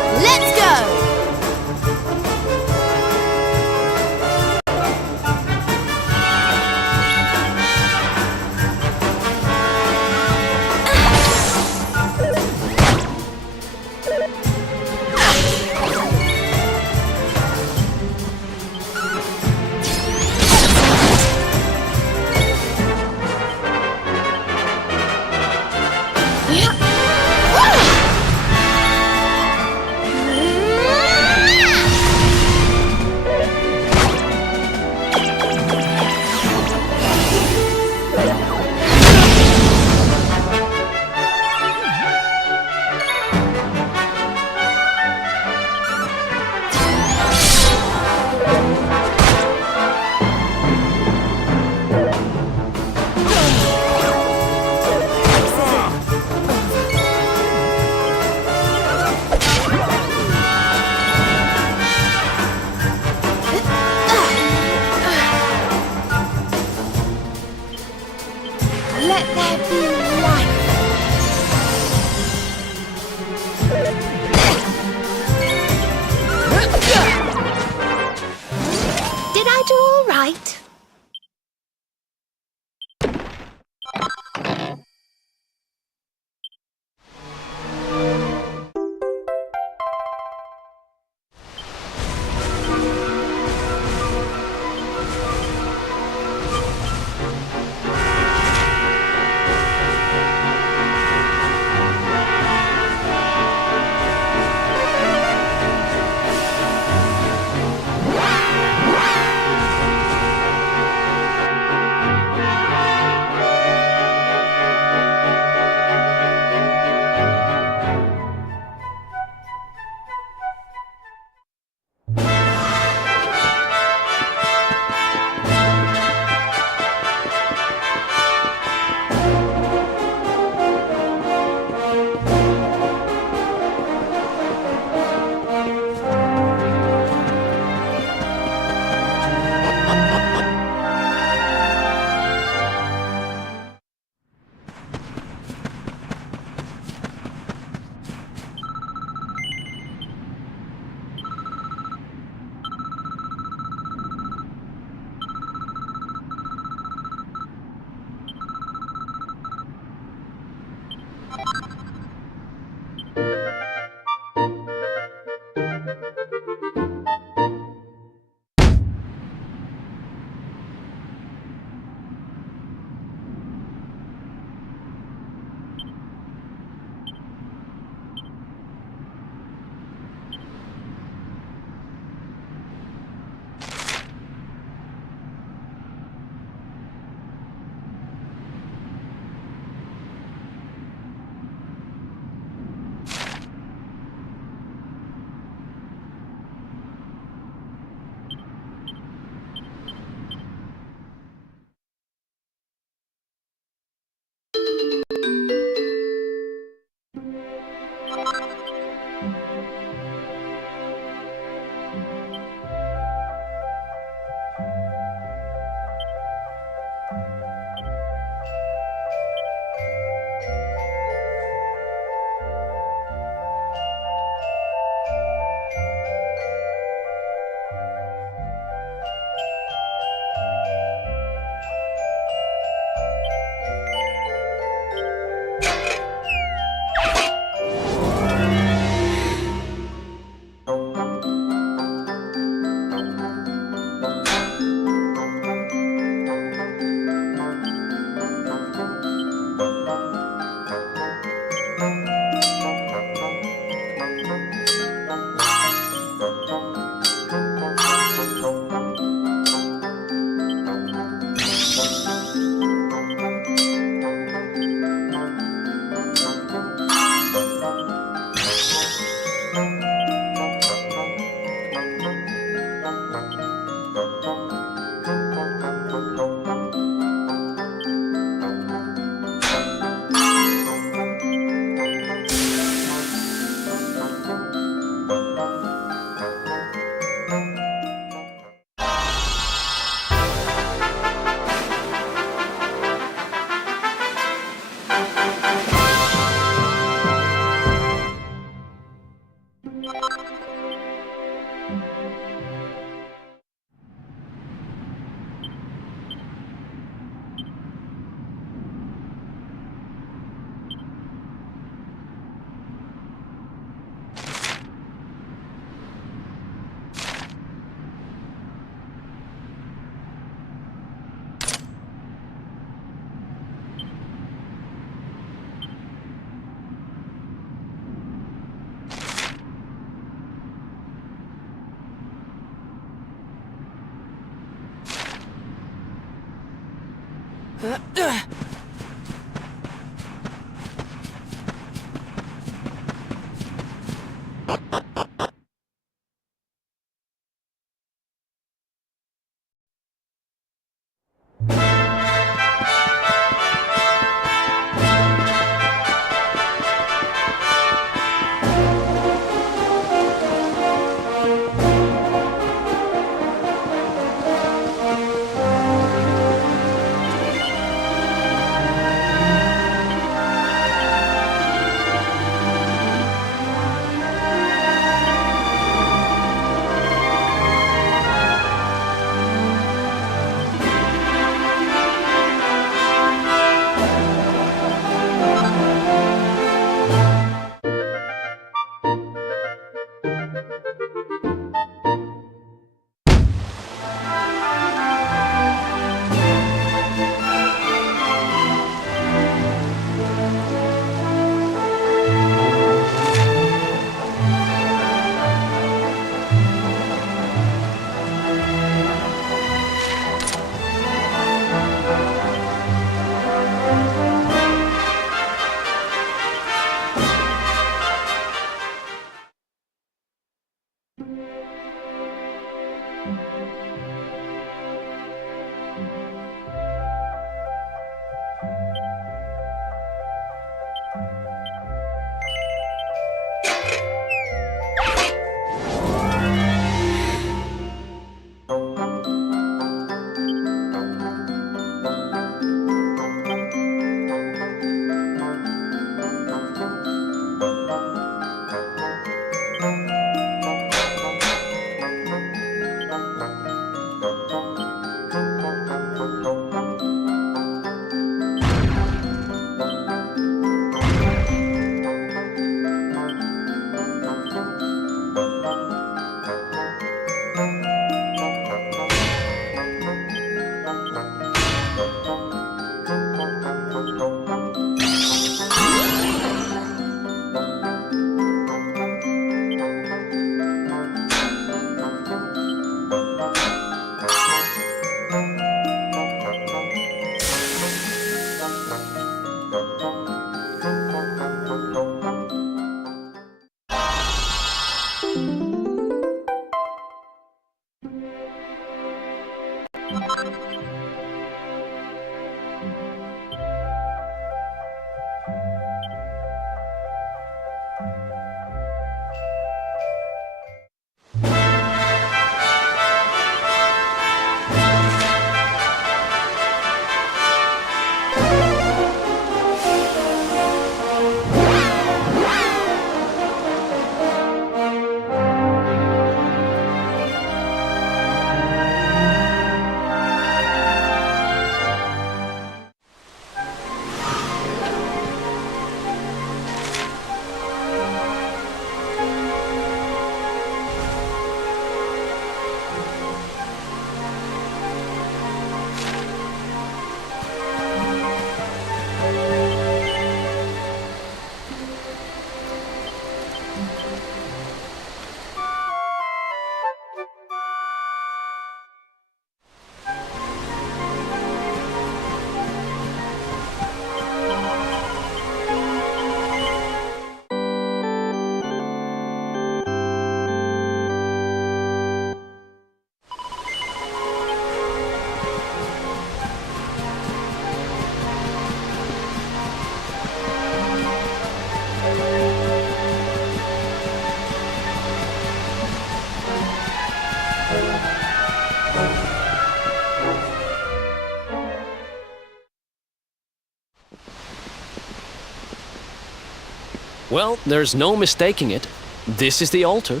Well, there's no mistaking it. This is the altar.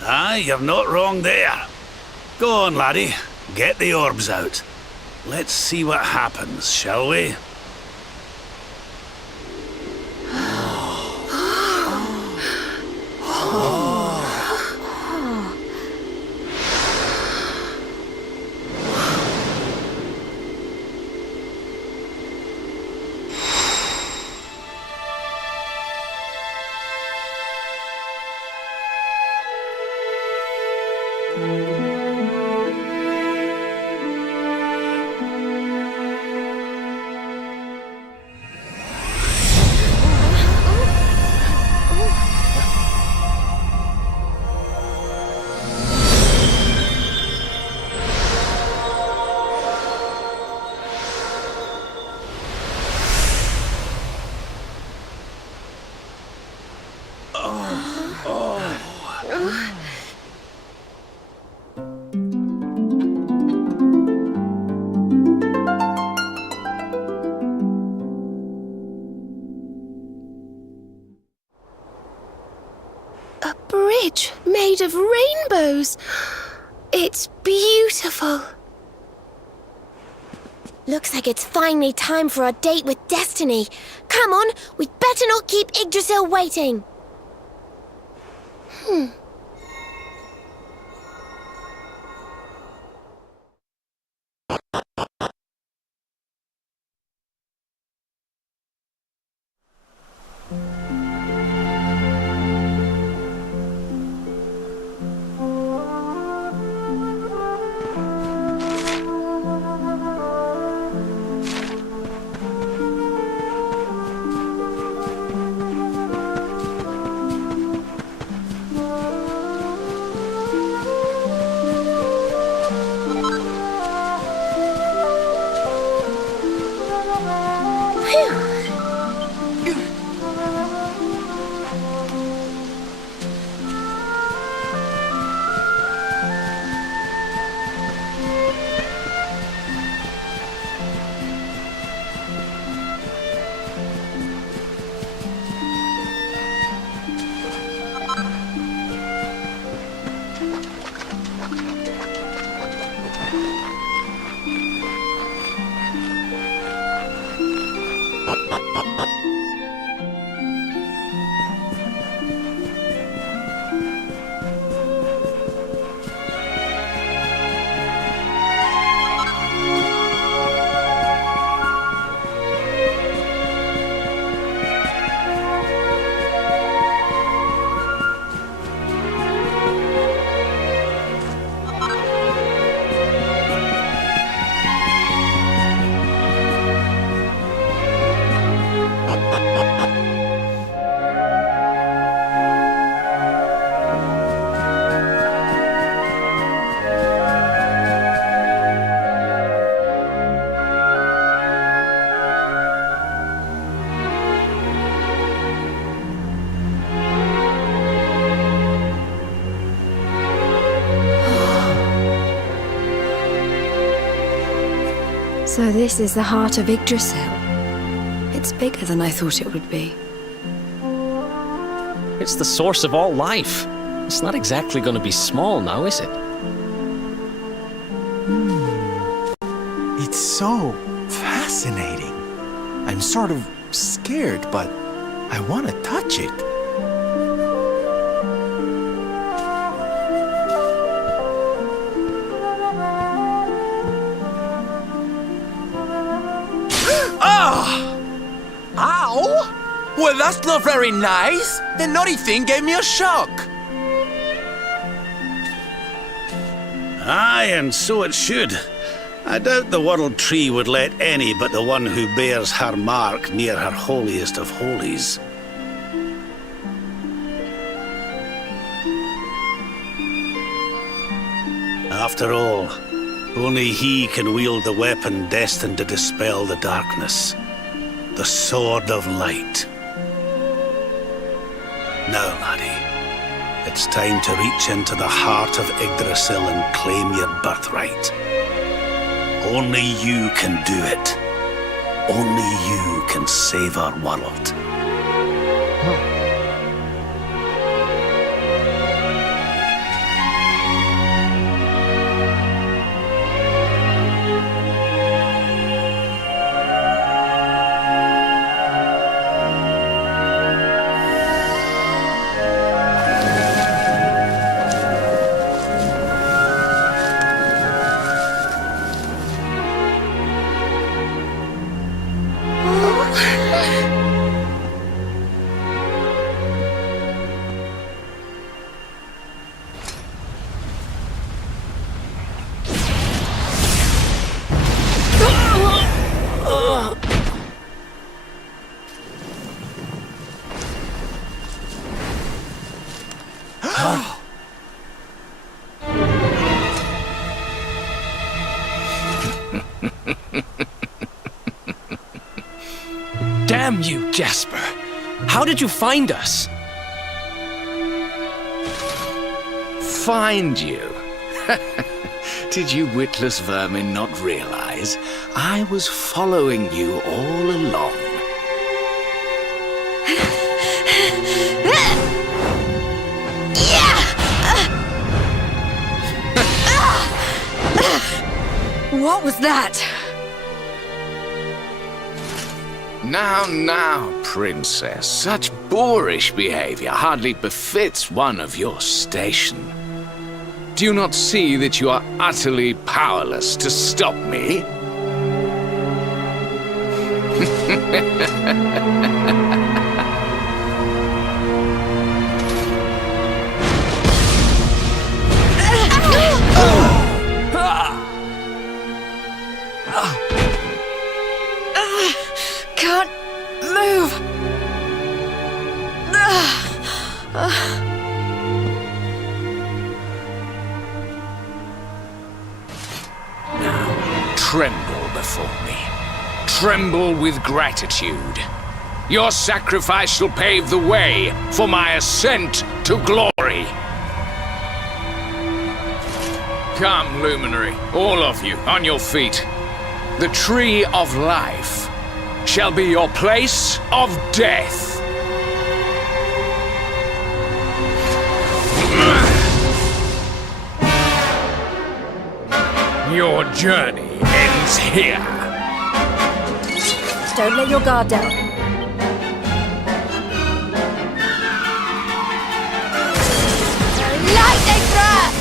Aye, you're not wrong there. Go on, laddie. Get the orbs out. Let's see what happens, shall we? made of rainbows. It's beautiful. Looks like it's finally time for our date with Destiny. Come on, we'd better not keep Yggdrasil waiting. So this is the heart of Yggdrasil. It's bigger than I thought it would be. It's the source of all life. It's not exactly going to be small now, is it? It's so fascinating. I'm sort of scared, but I want to touch it. Ow! Well, that's not very nice. The naughty thing gave me a shock. Aye, and so it should. I doubt the World Tree would let any but the one who bears her mark near her holiest of holies. After all, only he can wield the weapon destined to dispel the darkness. The Sword of Light. Now, laddie, it's time to reach into the heart of Yggdrasil and claim your birthright. Only you can do it. Only you can save our world. Damn you, Jasper! How did you find us? Find you? Did you witless vermin not realize I was following you all along? What was that? Now, Princess. Such boorish behavior hardly befits one of your station. Do you not see that you are utterly powerless to stop me? Can't move. Now, tremble before me. Tremble with gratitude. Your sacrifice shall pave the way for my ascent to glory. Come, Luminary, all of you, on your feet. The Tree of Life shall be your place of death. Your journey ends here. Don't let your guard down. Lightning thrust!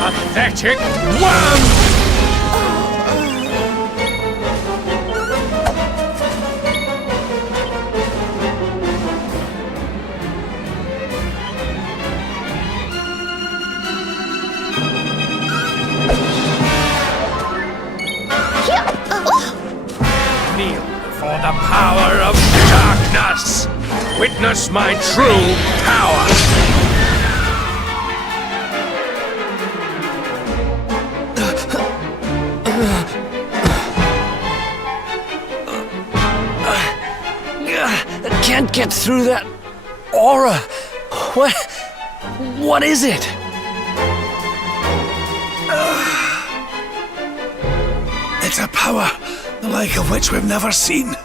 Pathetic worm! Kneel before the power of darkness! Witness my true power! I can't get through that aura. What is it? It's a power, the like of which we've never seen.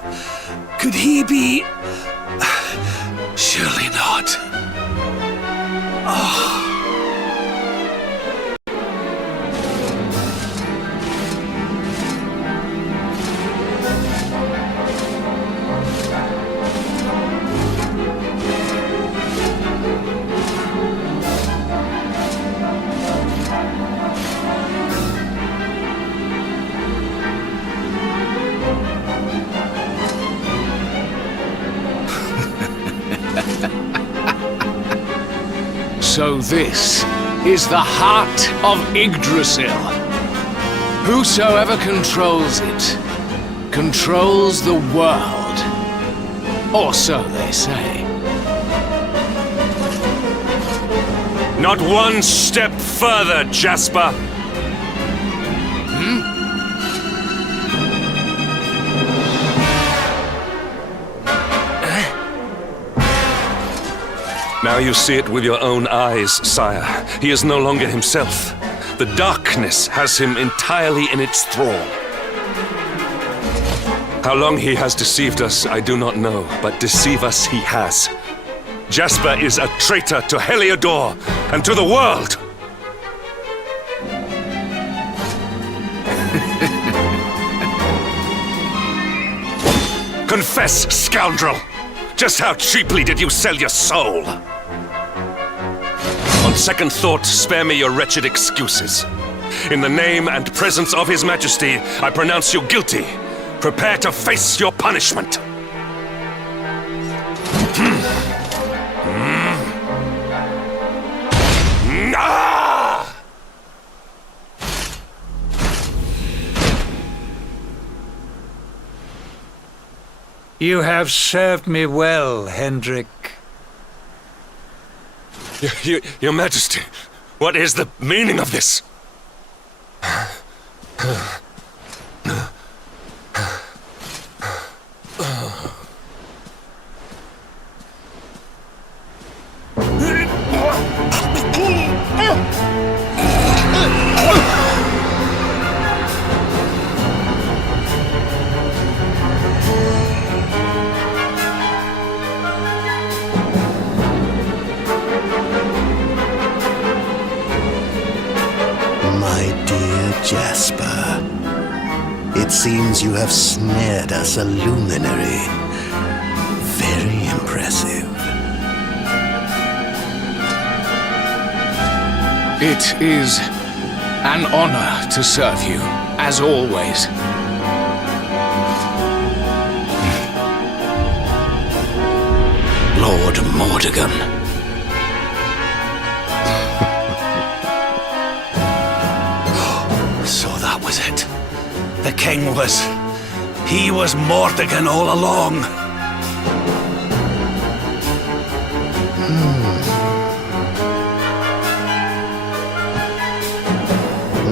Could he be... Surely not. Oh. So this is the heart of Yggdrasil. Whosoever controls it, controls the world. Or so they say. Not one step further, Jasper! Now you see it with your own eyes, sire. He is no longer himself. The darkness has him entirely in its thrall. How long he has deceived us, I do not know, but deceive us he has. Jasper is a traitor to Heliodor and to the world! Confess, scoundrel! Just how cheaply did you sell your soul? On On second thought, spare me your wretched excuses. In the name and presence of His Majesty, I pronounce you guilty. Prepare to face your punishment. You have served me well, Hendrik. Your Majesty, what is the meaning of this? Jasper, it seems you have snared us a luminary. Very impressive. It is an honor to serve you, as always. Lord Mordegon. So that was it. The king was... He was Mordegon all along.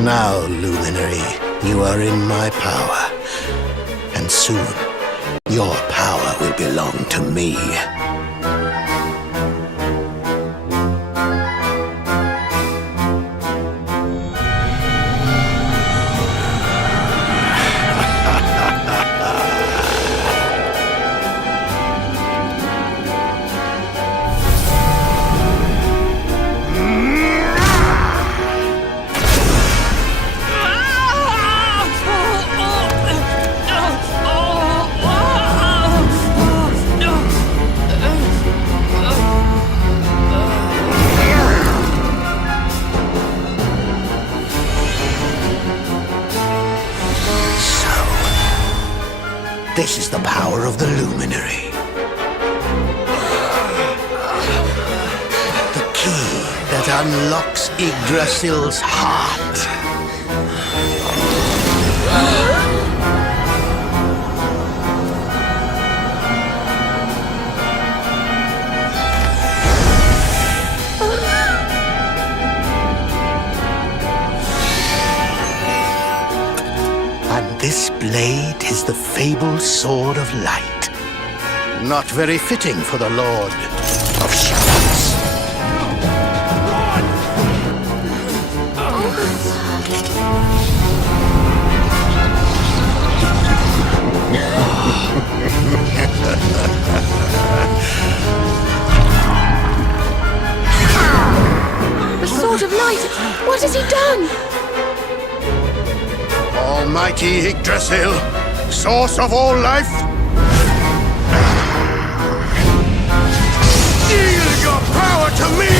Now, Luminary, you are in my power. And soon, your power will belong to me. This is the power of the Luminary. The key that unlocks Yggdrasil's heart. And this blade is the fabled Sword of Light. Not very fitting for the Lord of Shadows. The Sword of Light! What has he done? Almighty Yggdrasil, source of all life, yield your power to me!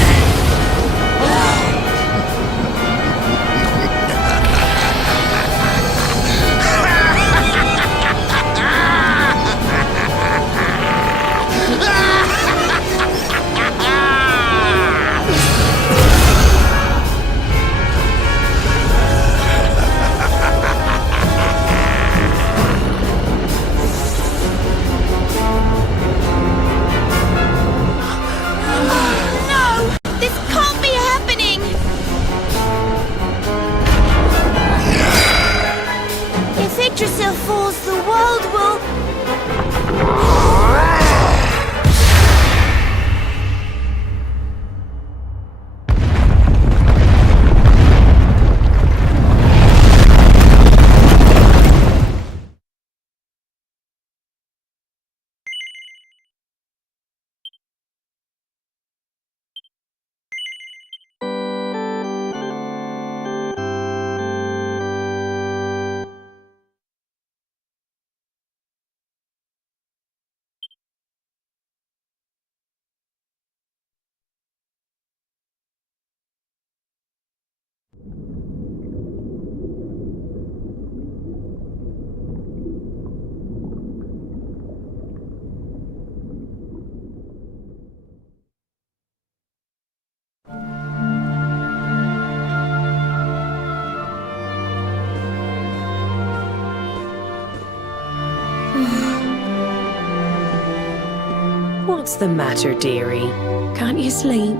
What's the matter, dearie? Can't you sleep?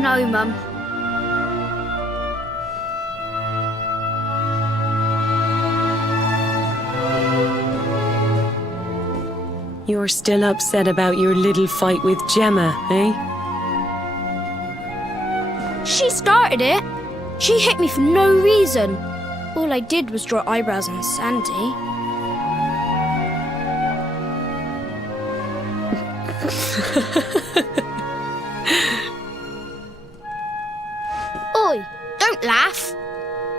No, Mum. You're still upset about your little fight with Gemma, eh? She started it. She hit me for no reason. All I did was draw eyebrows and Sandy. Oi, don't laugh.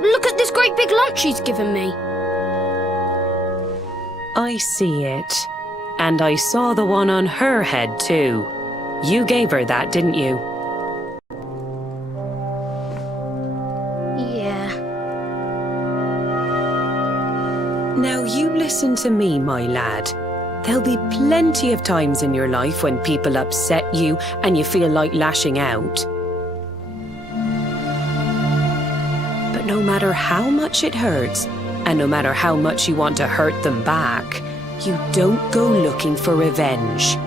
Look at this great big lunch she's given me. I see it. And I saw the one on her head, too. You gave her that, didn't you? Yeah. Now you listen to me, my lad. There'll be plenty of times in your life when people upset you and you feel like lashing out. But no matter how much it hurts, and no matter how much you want to hurt them back, you don't go looking for revenge.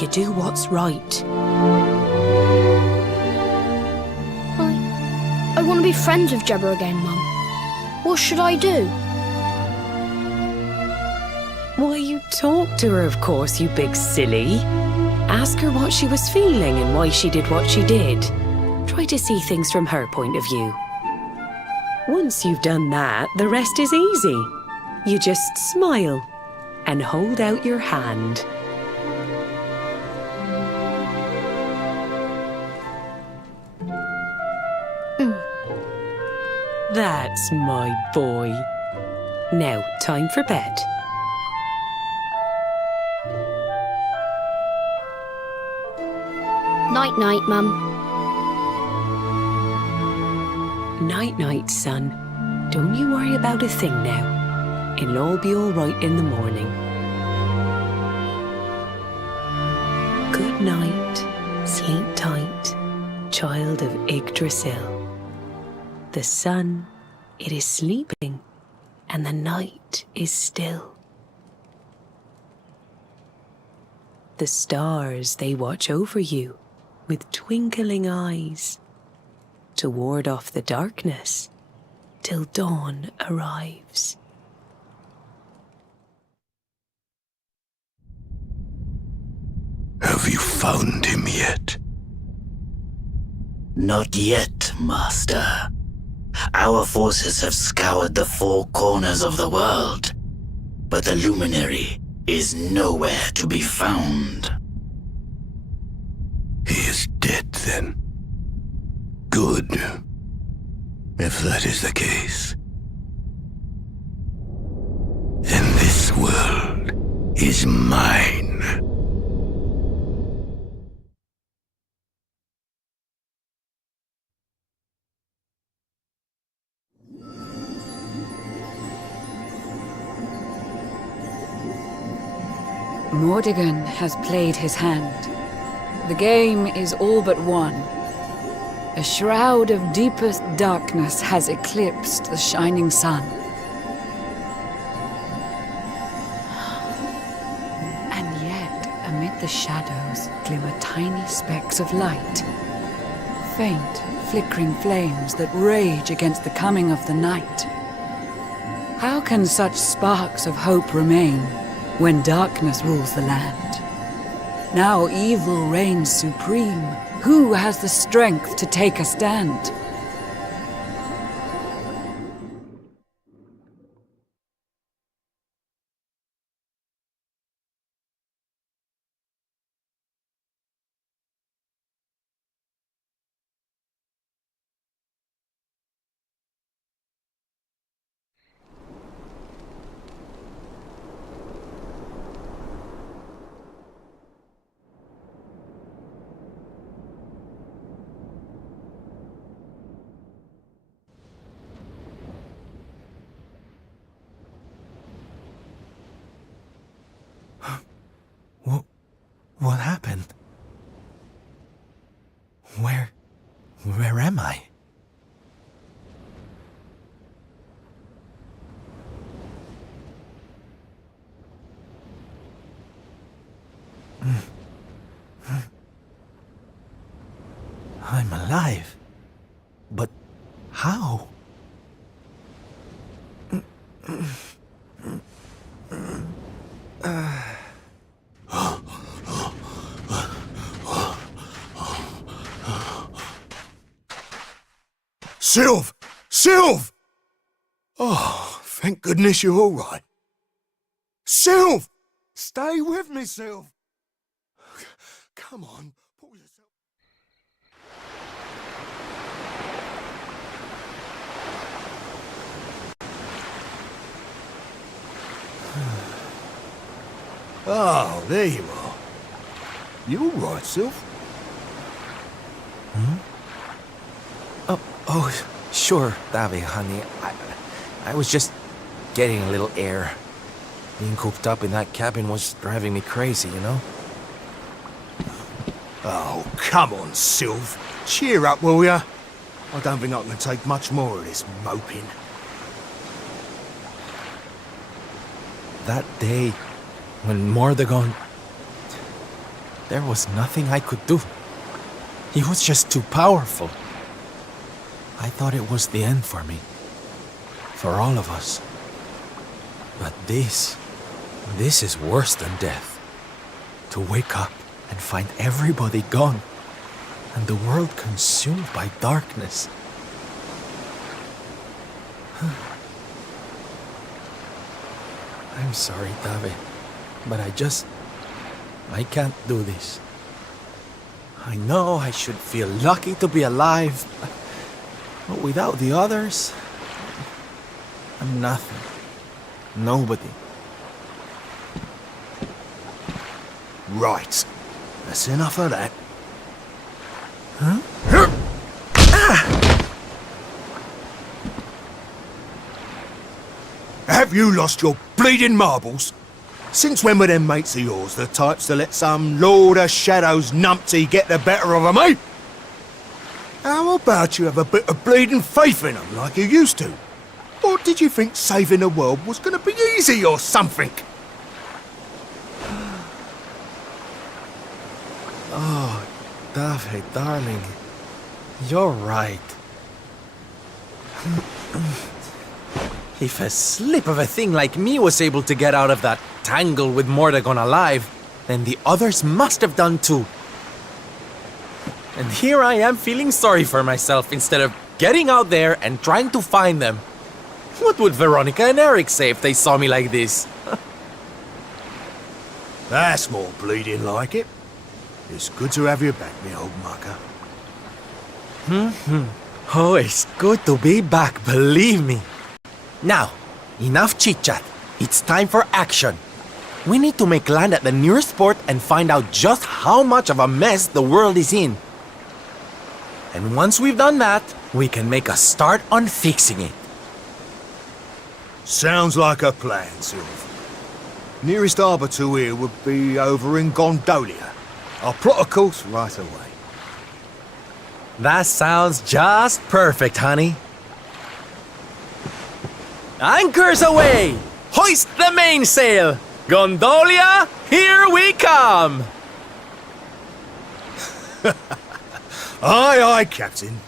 You do what's right. I want to be friends with Jebba again, Mum. What should I do? Why, you talk to her, of course, you big silly. Ask her what she was feeling and why she did what she did. Try to see things from her point of view. Once you've done that, the rest is easy. You just smile and hold out your hand. That's my boy. Now, time for bed. Night-night, Mum. Night-night, son. Don't you worry about a thing now. It'll all be all right in the morning. Good night, sleep tight, child of Yggdrasil. The sun, it is sleeping, and the night is still. The stars, they watch over you with twinkling eyes to ward off the darkness till dawn arrives. Have you found him yet? Not yet, Master. Our forces have scoured the four corners of the world, but the luminary is nowhere to be found. He is dead, then. Good. If that is the case. Then this world is mine. Mordigan has played his hand. The game is all but won. A shroud of deepest darkness has eclipsed the shining sun. And yet, amid the shadows glimmer tiny specks of light. Faint, flickering flames that rage against the coming of the night. How can such sparks of hope remain when darkness rules the land? Now evil reigns supreme. Who has the strength to take a stand? What happened? Where am I? I'm alive. But how? Sylv! Sylv! Oh, thank goodness you're all right. Sylv! Stay with me, Sylv! Come on, pull yourself... Oh, there you are. You all right, Sylv? Oh, sure, Davy, honey. I was just getting a little air. Being cooped up in that cabin was driving me crazy, you know? Oh, come on, Sylv. Cheer up, will ya? I don't think I can take much more of this moping. That day, when Mordegon... There was nothing I could do. He was just too powerful. I thought it was the end for me. For all of us. But this is worse than death. To wake up and find everybody gone, and the world consumed by darkness. I'm sorry, David, but I can't do this. I know I should feel lucky to be alive, but without the others, I'm nothing. Nobody. Right. That's enough of that. Huh? Have you lost your bleeding marbles? Since when were them mates of yours the types to let some Lord of Shadows numpty get the better of 'em, eh? How about you have a bit of bleeding faith in 'em like you used to? Or did you think saving the world was going to be easy or something? Oh, David, darling, you're right. If a slip of a thing like me was able to get out of that tangle with Mordegon alive, then the others must have done too. And here I am feeling sorry for myself instead of getting out there and trying to find them. What would Veronica and Eric say if they saw me like this? That's more bleeding like it. It's good to have you back, me old mucker. Oh, it's good to be back, believe me. Now, enough chit-chat. It's time for action. We need to make land at the nearest port and find out just how much of a mess the world is in. And once we've done that, we can make a start on fixing it. Sounds like a plan, Sylv. Nearest harbour to here would be over in Gondolia. I'll plot a course right away. That sounds just perfect, honey. Anchors away! Hoist the mainsail! Gondolia, here we come! Aye, aye, Captain.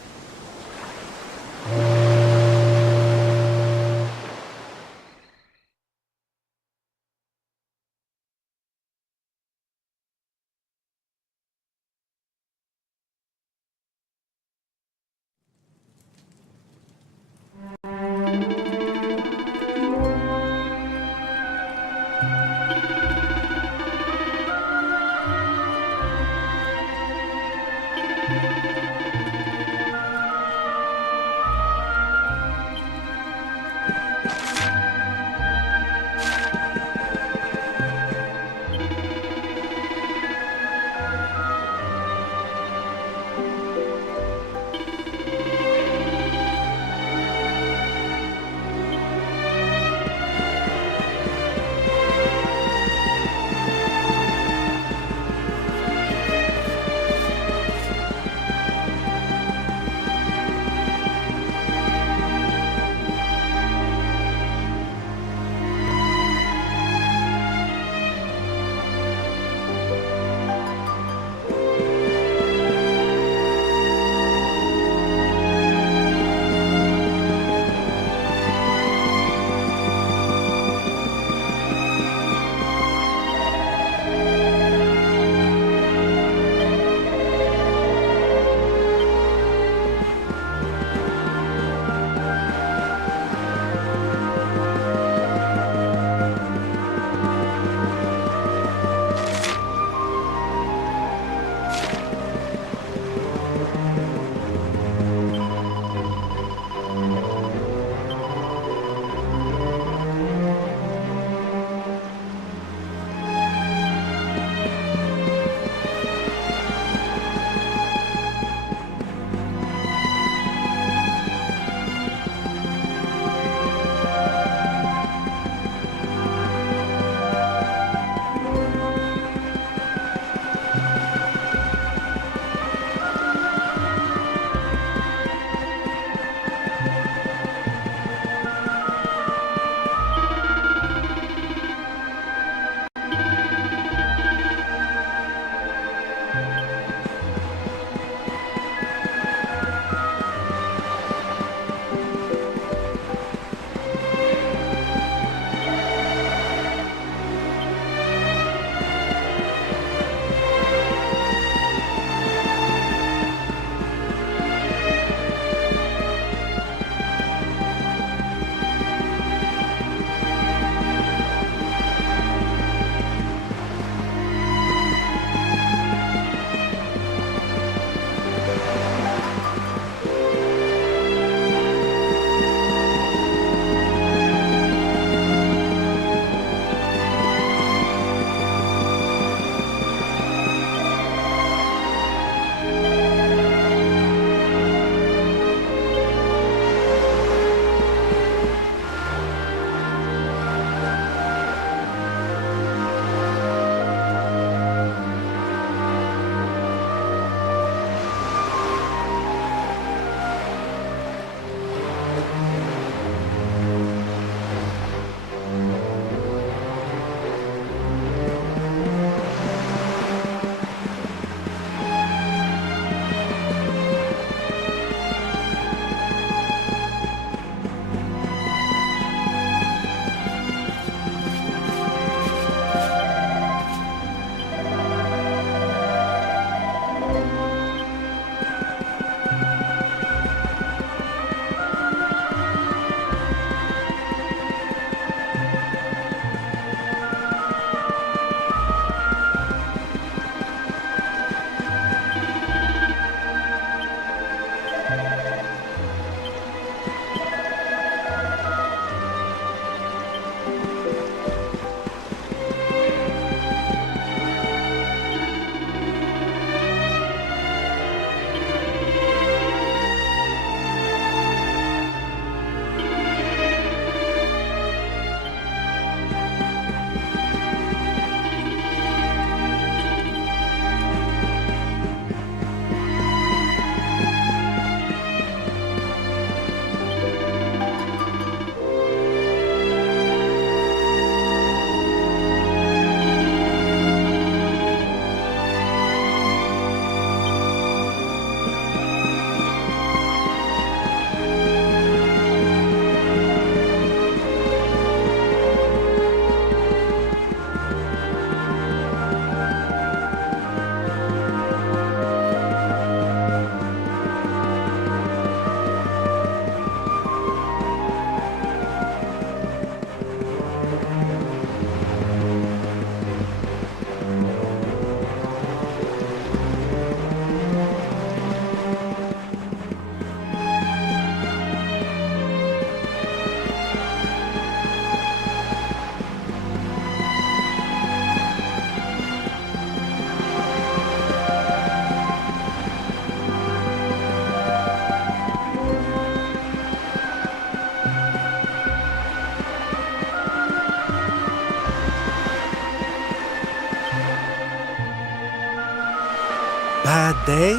day?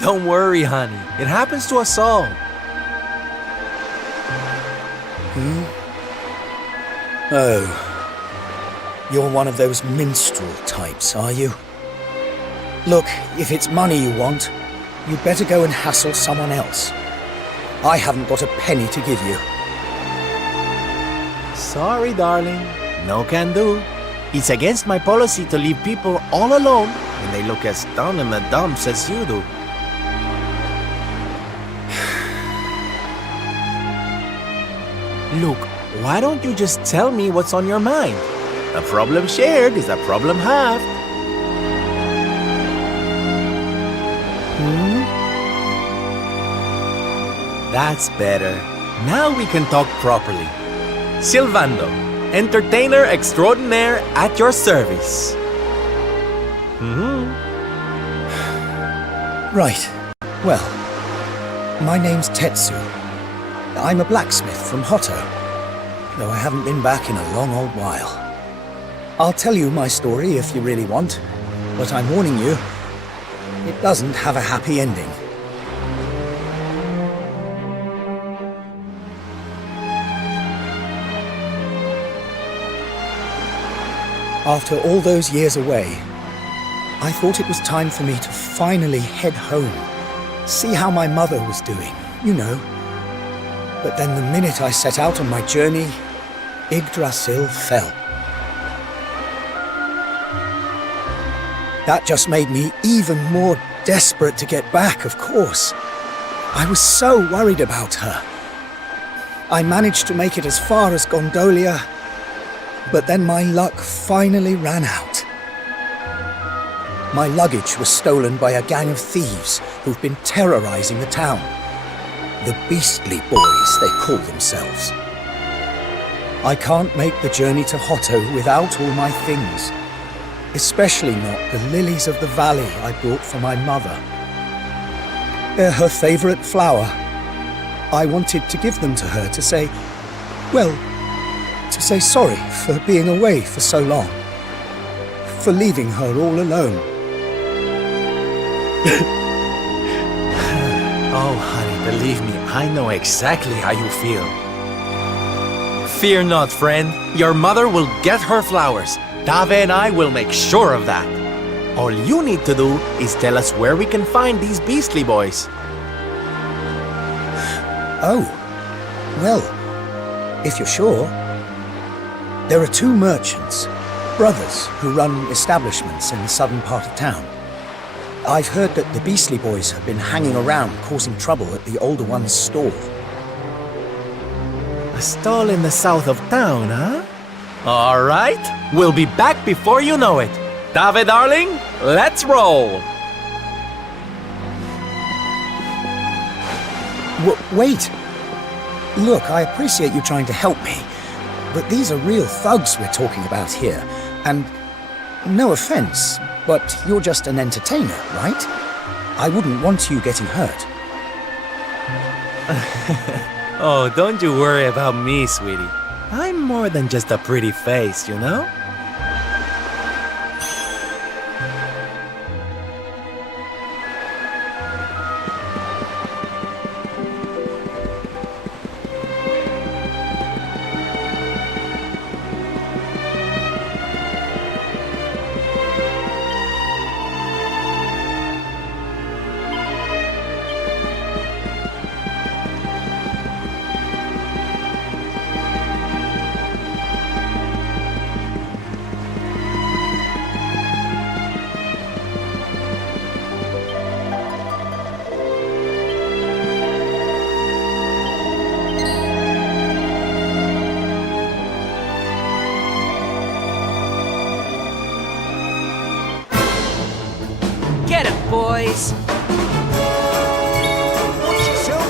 Don't worry, honey. It happens to us all. Oh. You're one of those minstrel types, are you? Look, if it's money you want, you'd better go and hassle someone else. I haven't got a penny to give you. Sorry, darling. No can do. It's against my policy to leave people all alone when they look as down in the dumps as you do. Look, why don't you just tell me what's on your mind? A problem shared is a problem halved. That's better. Now we can talk properly. Silvando, entertainer extraordinaire at your service. Right. Well, my name's Tetsu. I'm a blacksmith from Hotto, though I haven't been back in a long old while. I'll tell you my story if you really want, but I'm warning you, it doesn't have a happy ending. After all those years away, I thought it was time for me to finally head home, see how my mother was doing, you know. But then the minute I set out on my journey, Yggdrasil fell. That just made me even more desperate to get back, of course. I was so worried about her. I managed to make it as far as Gondolia, but then my luck finally ran out. My luggage was stolen by a gang of thieves who've been terrorizing the town. The Beastly Boys, they call themselves. I can't make the journey to Hotto without all my things, especially not the lilies of the valley I brought for my mother. They're her favorite flower. I wanted to give them to her to say, well, to say sorry for being away for so long, for leaving her all alone. Oh, honey, believe me, I know exactly how you feel. Fear not, friend. Your mother will get her flowers. Dave and I will make sure of that. All you need to do is tell us where we can find these Beastly Boys. Oh, well, if you're sure. There are two merchants, brothers, who run establishments in the southern part of town. I've heard that the Beastly Boys have been hanging around causing trouble at the older one's stall. A stall in the south of town, huh? All right, we'll be back before you know it. Dave, darling, let's roll. Wait. Look, I appreciate you trying to help me, but these are real thugs we're talking about here, and no offense, but you're just an entertainer, right? I wouldn't want you getting hurt. Oh, don't you worry about me, sweetie. I'm more than just a pretty face, you know? Get him, boys! Watch yourself!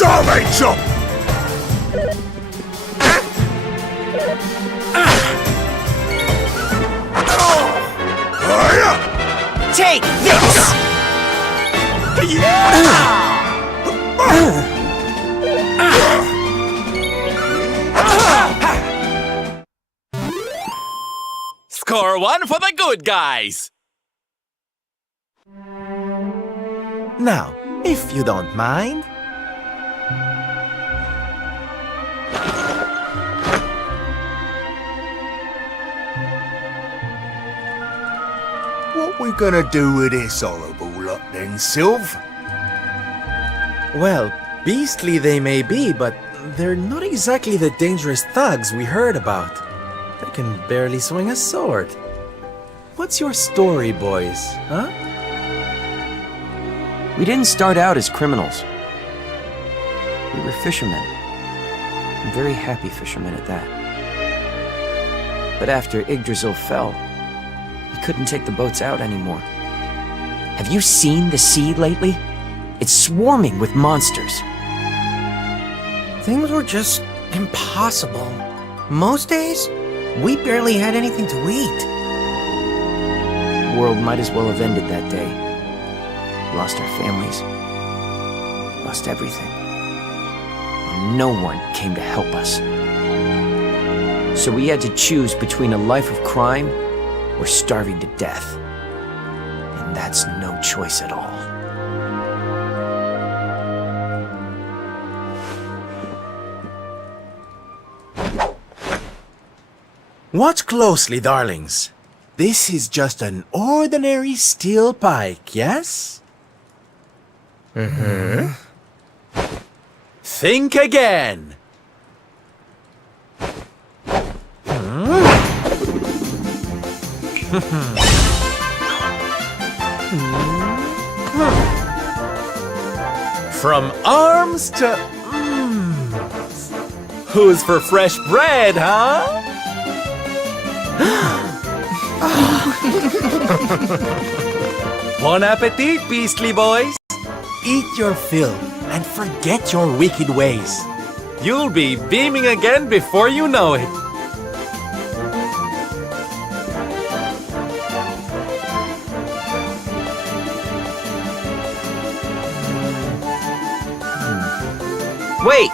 Darling chop! Take this! Score one for the good guys! Now, if you don't mind. What we gonna do with this horrible lot then, Sylv? Well, beastly they may be, but they're not exactly the dangerous thugs we heard about. They can barely swing a sword. What's your story, boys, huh? We didn't start out as criminals. We were fishermen. And very happy fishermen at that. But after Yggdrasil fell, we couldn't take the boats out anymore. Have you seen the sea lately? It's swarming with monsters. Things were just impossible. Most days, we barely had anything to eat. The world might as well have ended that day. We lost our families. We lost everything. And no one came to help us. So we had to choose between a life of crime or starving to death. And that's no choice at all. Watch closely, darlings. This is just an ordinary steel pike, yes? Mm-hmm. Think again. From arms to... Who's for fresh bread, huh? Bon appetit, beastly boys! Eat your fill and forget your wicked ways. You'll be beaming again before you know it. Wait!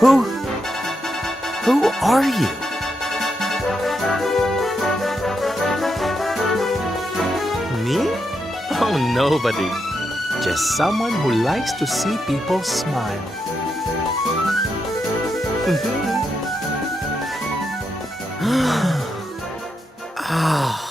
Who are you? Me? Oh, nobody. Just someone who likes to see people smile. Ah.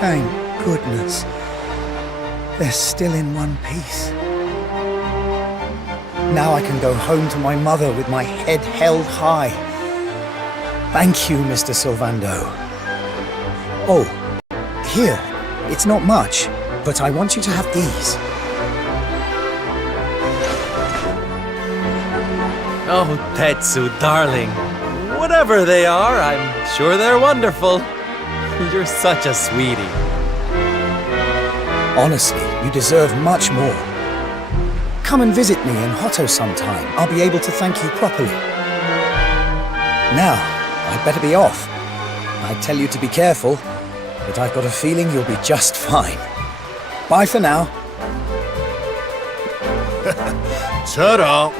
Thank goodness. They're still in one piece. Now I can go home to my mother with my head held high. Thank you, Mr. Sylvando. Oh, here. It's not much, but I want you to have these. Oh, Tetsu, darling. Whatever they are, I'm sure they're wonderful. You're such a sweetie. Honestly, you deserve much more. Come and visit me in Hotto sometime. I'll be able to thank you properly. Now, I'd better be off. I tell you to be careful, but I've got a feeling you'll be just fine. Bye for now. Ta-da!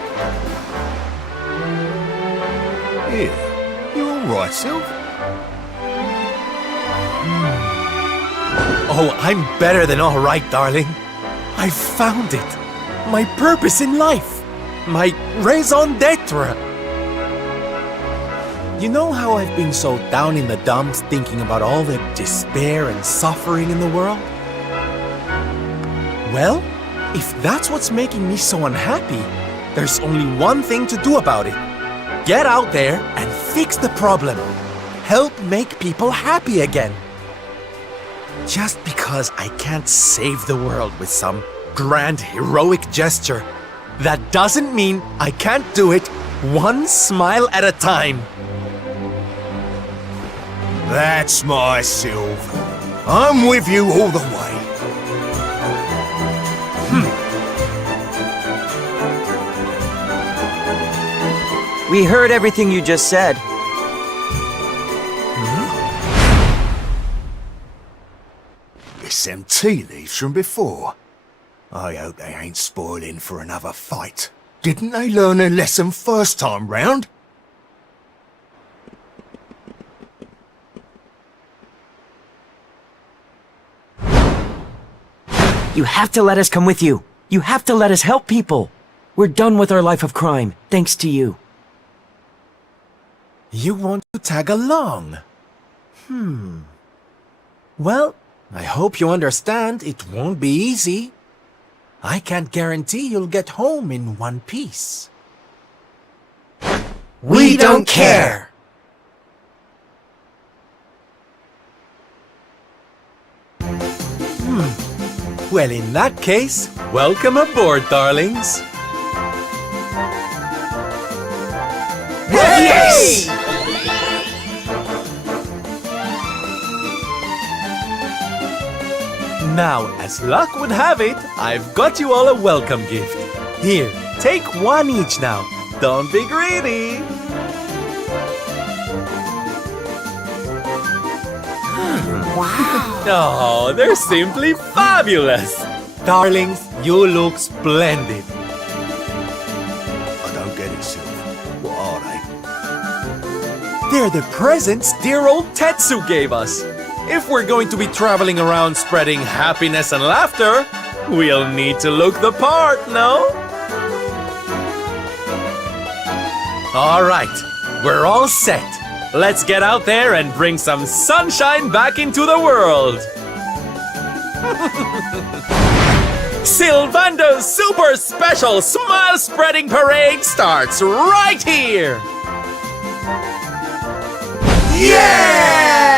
Here, you all right, Sylv? Oh, I'm better than all right, darling. I found it. My purpose in life. My raison d'etre. You know how I've been so down in the dumps thinking about all the despair and suffering in the world? Well, if that's what's making me so unhappy, there's only one thing to do about it. Get out there and fix the problem. help make people happy again. Just because I can't save the world with some grand heroic gesture, that doesn't mean I can't do it one smile at a time. That's my Silver. I'm with you all the way. We heard everything you just said. It's them tea leaves from before. I hope they ain't spoiling for another fight. Didn't they learn their lesson first time round? You have to let us come with you. You have to let us help people. We're done with our life of crime, thanks to you. You want to tag along? Well, I hope you understand it won't be easy. I can't guarantee you'll get home in one piece. We don't care! Well, in that case, welcome aboard, darlings. Yes! Now, as luck would have it, I've got you all a welcome gift. Here, take one each now. Don't be greedy. Wow! Oh, they're simply fabulous. Darlings, you look splendid. I don't get it, Silver. What are they? They're the presents dear old Tetsu gave us. If we're going to be traveling around spreading happiness and laughter, we'll need to look the part, no? All right, we're all set. Let's get out there and bring some sunshine back into the world. Sylvando's super special smile spreading parade starts right here. Yeah!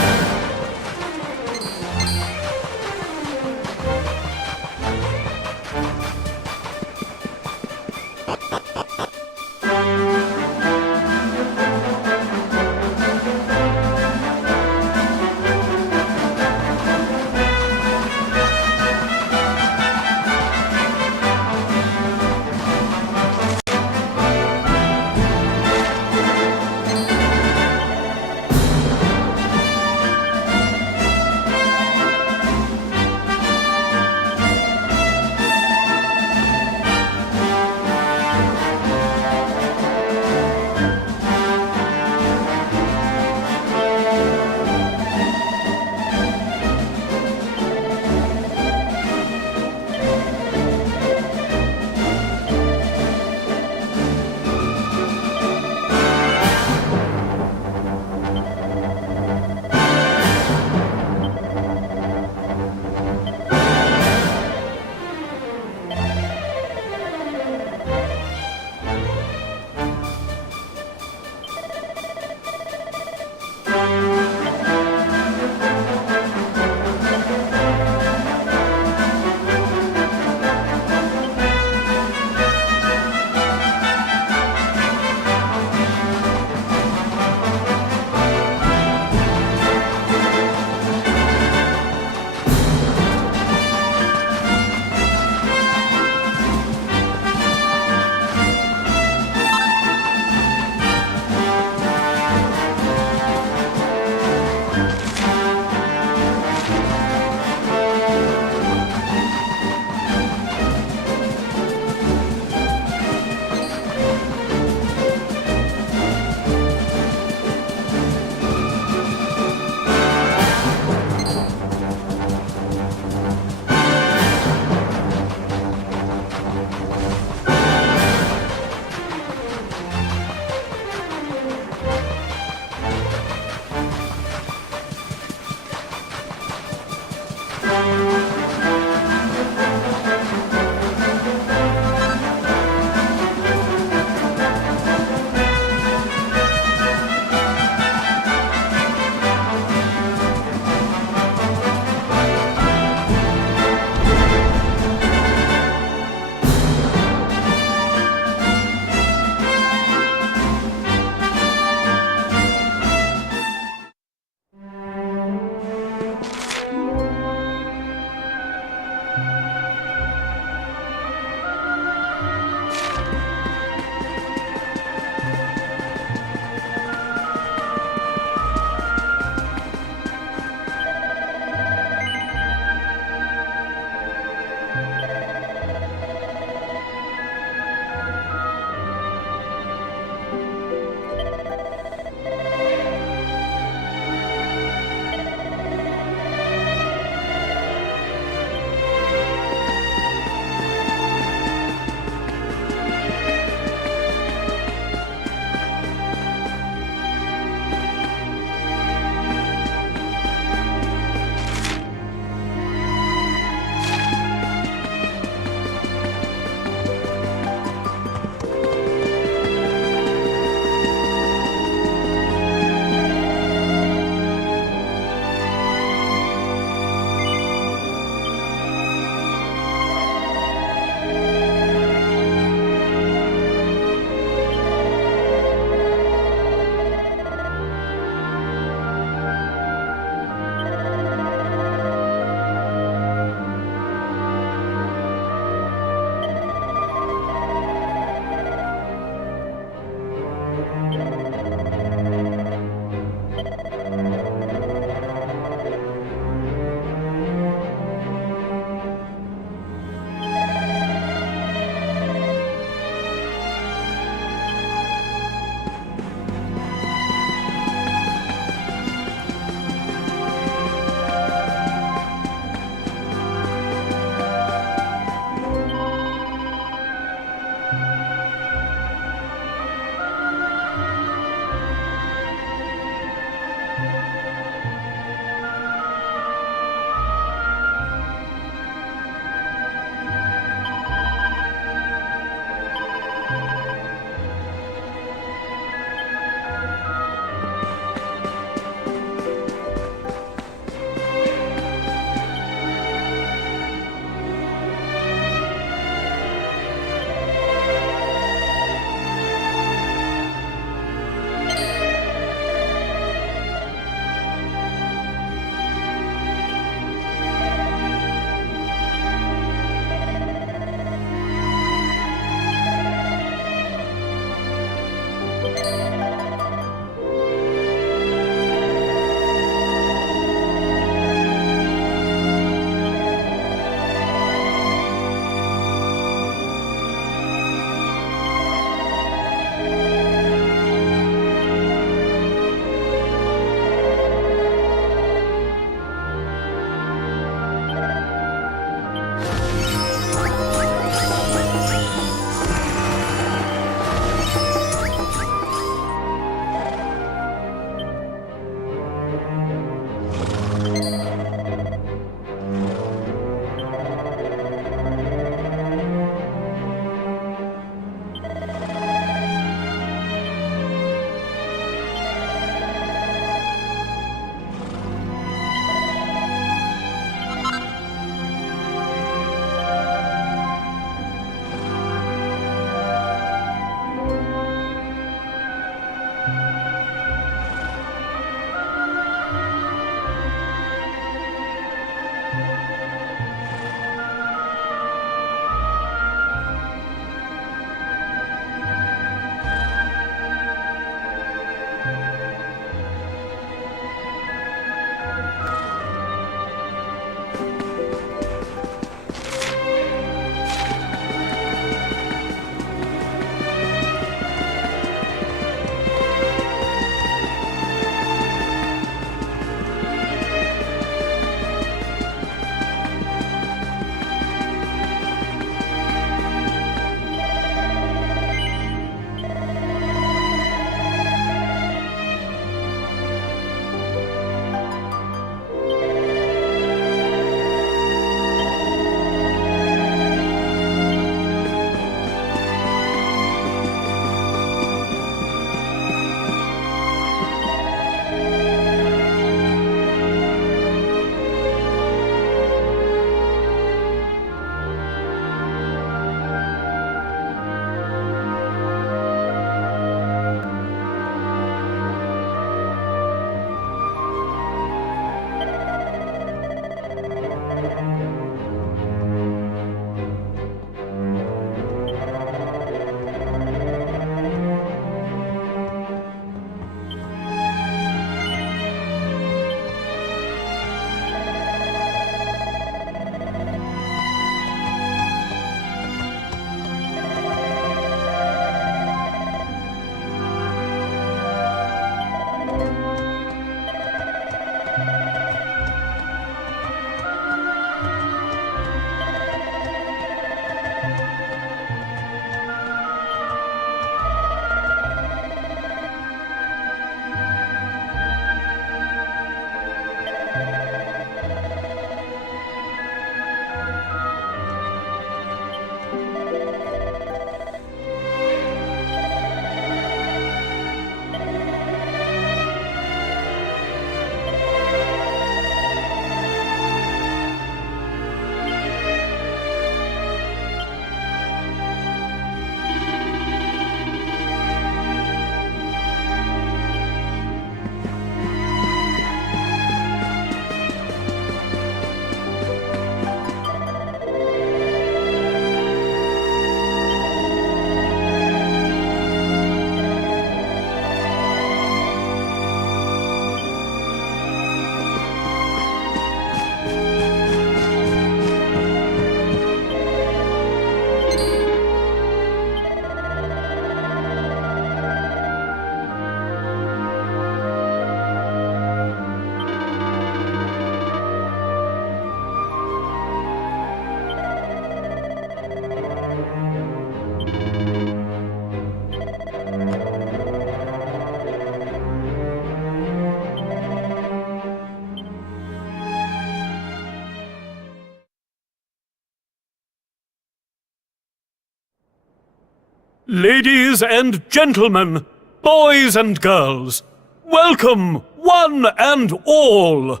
Ladies and gentlemen, boys and girls, welcome, one and all!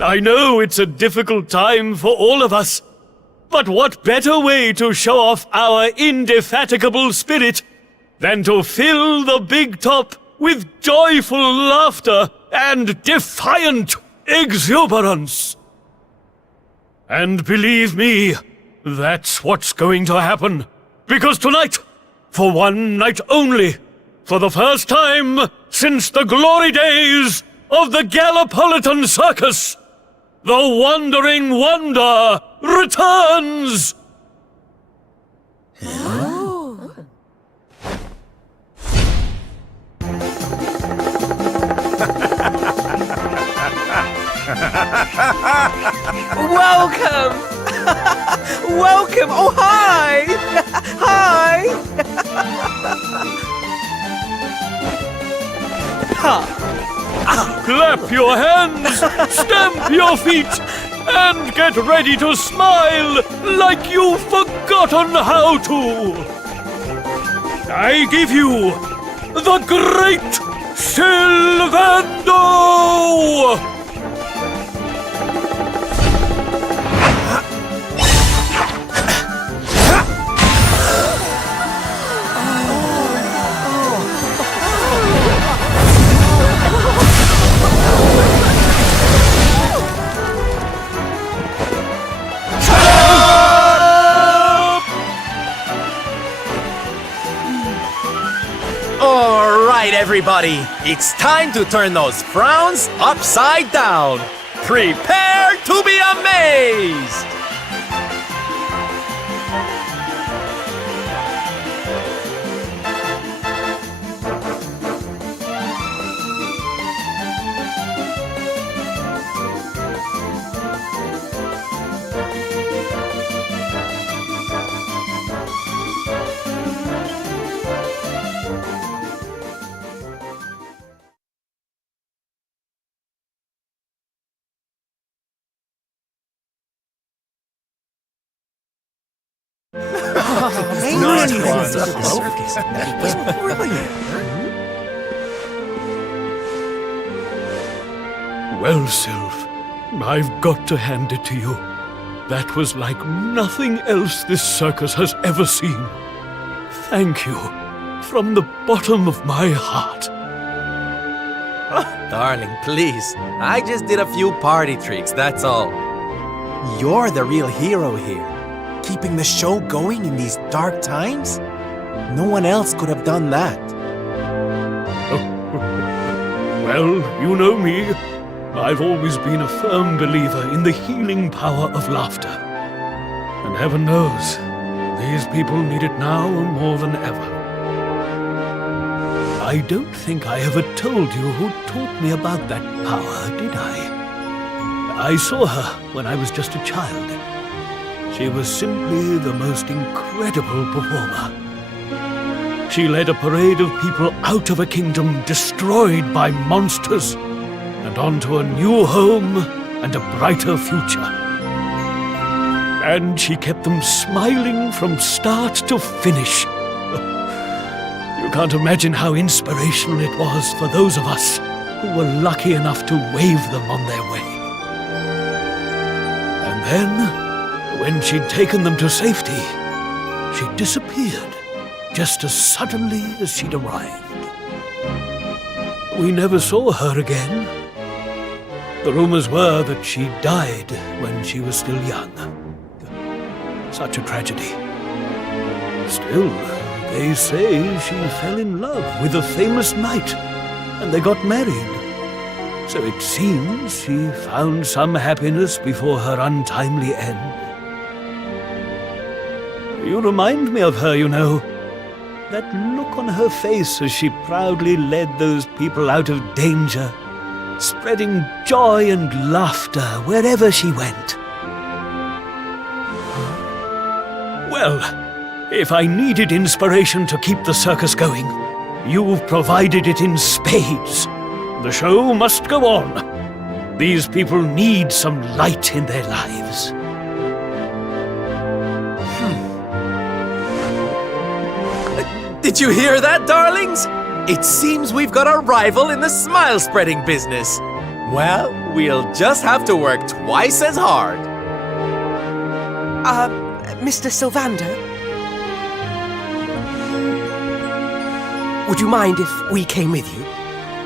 I know it's a difficult time for all of us, but what better way to show off our indefatigable spirit than to fill the big top with joyful laughter and defiant exuberance? And believe me, that's what's going to happen. Because tonight, for one night only, for the first time since the glory days of the Gallipolitan Circus, the Wandering Wonder returns! Welcome! Welcome! Oh, hi! Hi! Clap your hands, stamp your feet, and get ready to smile like you've forgotten how to! I give you the Great Sylvando! Alright, everybody, it's time to turn those frowns upside down. Prepare to be amazed! Well, Sylph, I've got to hand it to you. That was like nothing else this circus has ever seen. Thank you, from the bottom of my heart. Oh, darling, please. I just did a few party tricks, that's all. You're the real hero here. Keeping the show going in these dark times? No one else could have done that. Well, you know me. I've always been a firm believer in the healing power of laughter. And heaven knows, these people need it now more than ever. I don't think I ever told you who taught me about that power, did I? I saw her when I was just a child. She was simply the most incredible performer. She led a parade of people out of a kingdom destroyed by monsters and onto a new home and a brighter future. And she kept them smiling from start to finish. You can't imagine how inspirational it was for those of us who were lucky enough to wave them on their way. And then, when she'd taken them to safety, she disappeared just as suddenly as she'd arrived. We never saw her again. The rumors were that she died when she was still young. Such a tragedy. Still, they say she fell in love with a famous knight, and they got married. So it seems she found some happiness before her untimely end. You remind me of her, you know. That look on her face as she proudly led those people out of danger, spreading joy and laughter wherever she went. Well, if I needed inspiration to keep the circus going, you've provided it in spades. The show must go on. These people need some light in their lives. Did you hear that, darlings? It seems we've got a rival in the smile-spreading business. Well, we'll just have to work twice as hard. Mr. Sylvander? Would you mind if we came with you?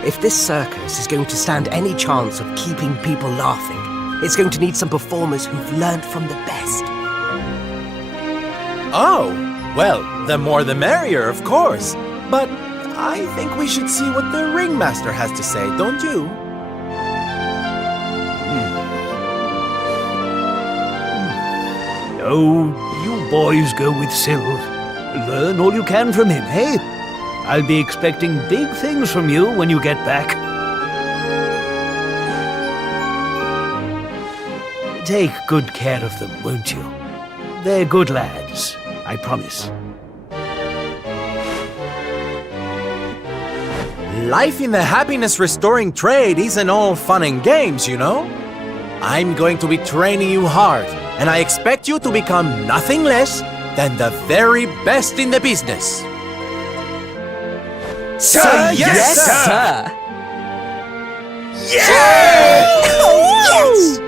If this circus is going to stand any chance of keeping people laughing, it's going to need some performers who've learned from the best. Oh, well, the more the merrier, of course. But I think we should see what the ringmaster has to say, don't you? Oh, you boys go with Syl. Learn all you can from him, eh? I'll be expecting big things from you when you get back. Take good care of them, won't you? They're good lads, I promise. Life in the happiness-restoring trade isn't all fun and games, you know? I'm going to be training you hard, and I expect you to become nothing less than the very best in the business. Sir, yes, sir! Yeah! Oh, yes!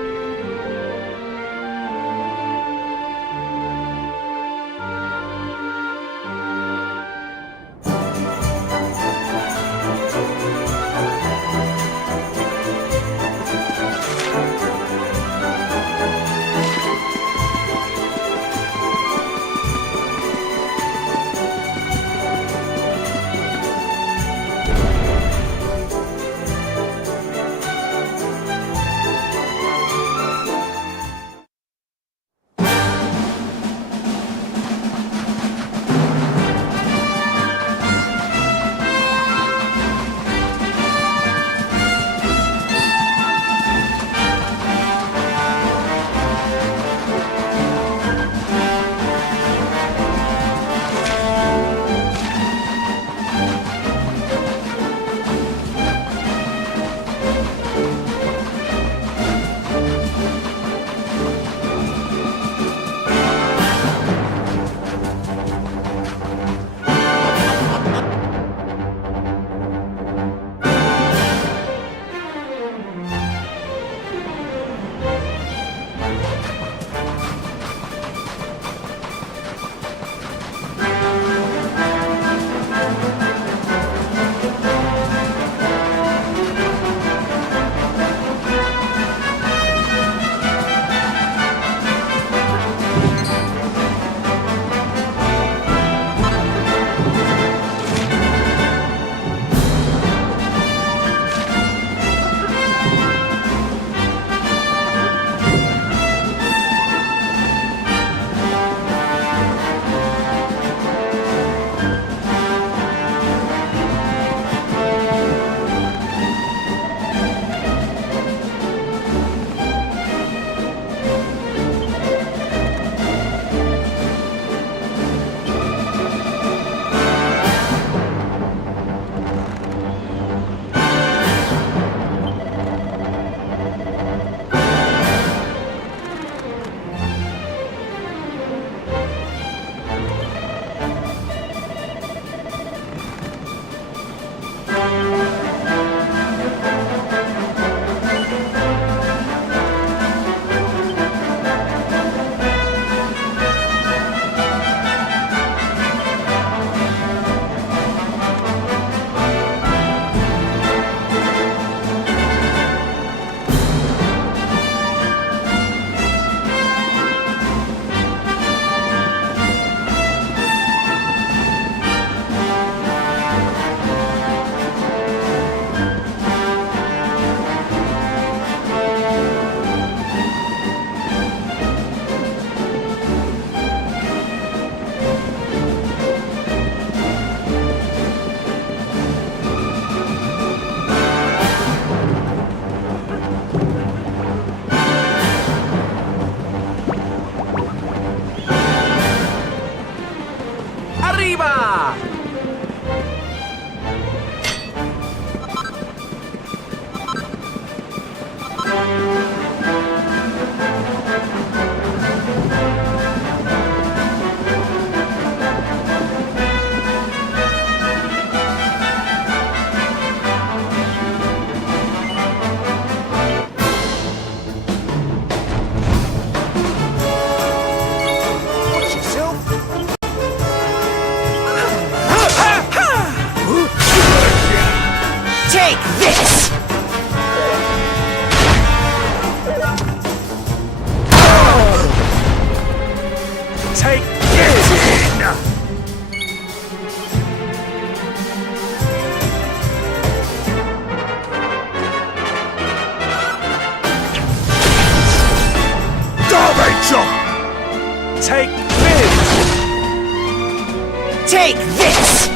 Take this!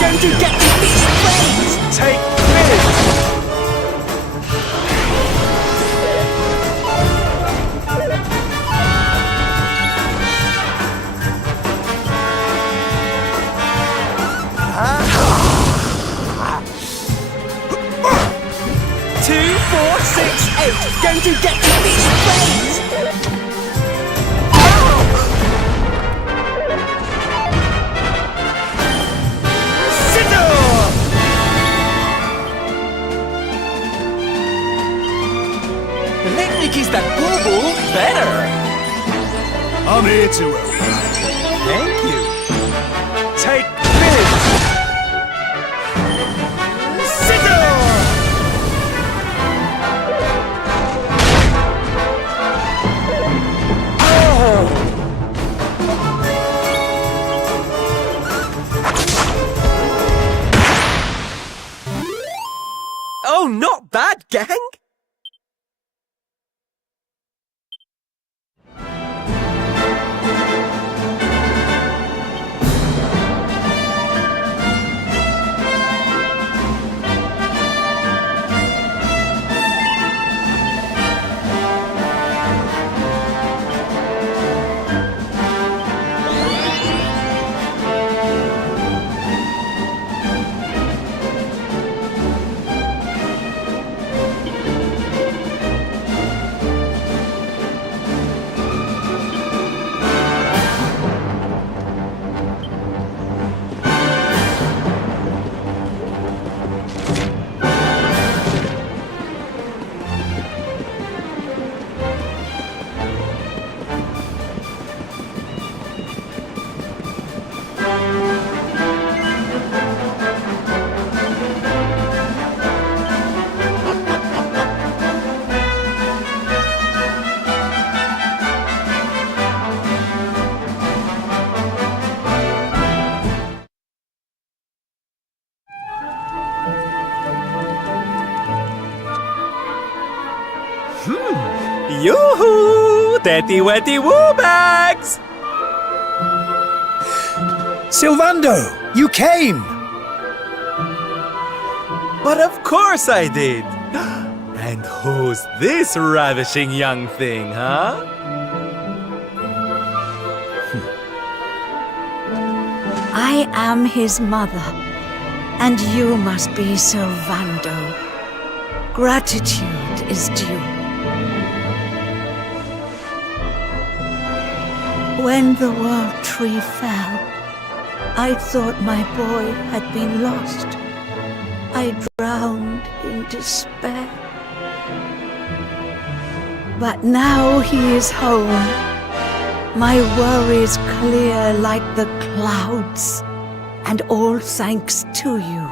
Going to get me these blades! Take this! 2, 4, 6, 8! Going to get me these blades! Is that boo-boo better? I'm here to help. Thank you. Take this! Oh, not bad, gang! Yoo-hoo! Tetty wetty woo bags! Sylvando, you came! But of course I did! And who's this ravishing young thing, huh? I am his mother, and you must be Sylvando. Gratitude is due. When the world tree fell, I thought my boy had been lost. I drowned in despair. But now he is home. My worries clear like the clouds, and all thanks to you.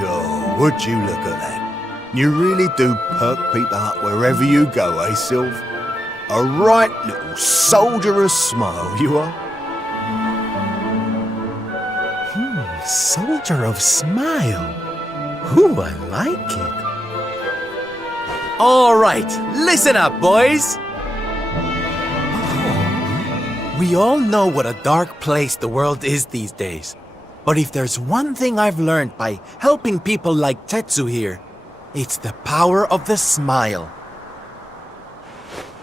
God, would you look at that? You really do perk people up wherever you go, eh, Sylv? A right little soldierous smile, you are. Soldier of smile. Ooh, I like it. All right, listen up, boys. We all know what a dark place the world is these days. But if there's one thing I've learned by helping people like Tetsu here, it's the power of the smile.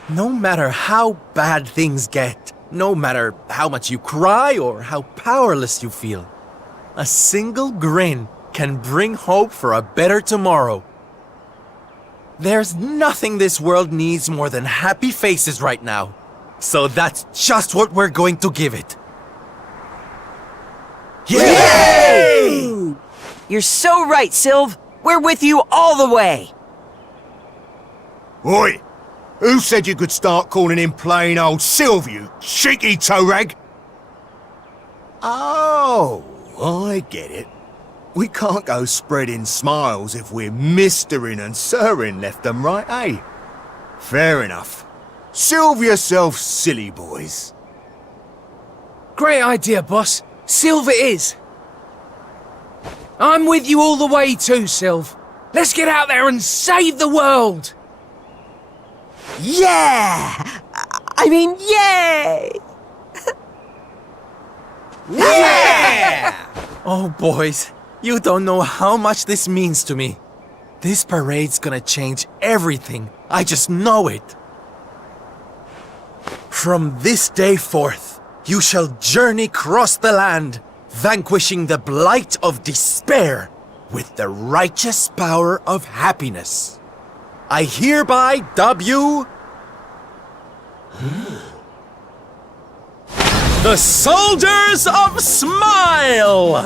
No matter how bad things get, no matter how much you cry or how powerless you feel, a single grin can bring hope for a better tomorrow. There's nothing this world needs more than happy faces right now. So that's just what we're going to give it. Yay! You're so right, Sylv. We're with you all the way. Oi! Who said you could start calling him plain old Sylv, you cheeky toe rag? Oh, I get it. We can't go spreading smiles if we're mistering and sirring left and right, eh? Fair enough. Solve yourself silly, boys. Great idea, boss. Sylv it is. I'm with you all the way too, Sylv. Let's get out there and save the world! Yeah! I mean, yay! Yeah! Oh, boys, you don't know how much this means to me. This parade's gonna change everything. I just know it. From this day forth, you shall journey across the land, vanquishing the blight of despair with the righteous power of happiness. I hereby dub you the Soldiers of Smile!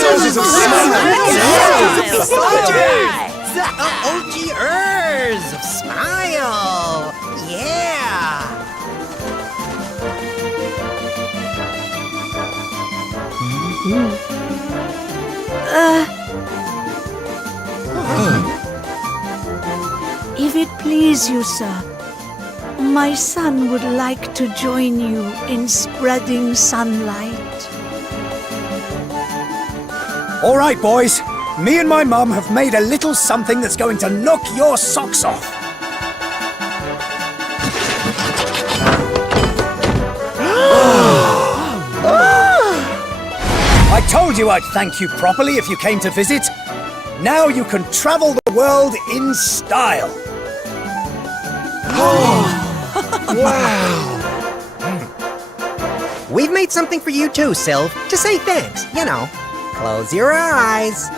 Soldiers of Smile! The OGers of Smile! Yeah! If it please you, sir, my son would like to join you in spreading sunlight. All right, boys. Me and my mum have made a little something that's going to knock your socks off. I told you I'd thank you properly if you came to visit. Now you can travel the world in style. Wow! We've made something for you too, Sylv, to say thanks, you know. Close your eyes.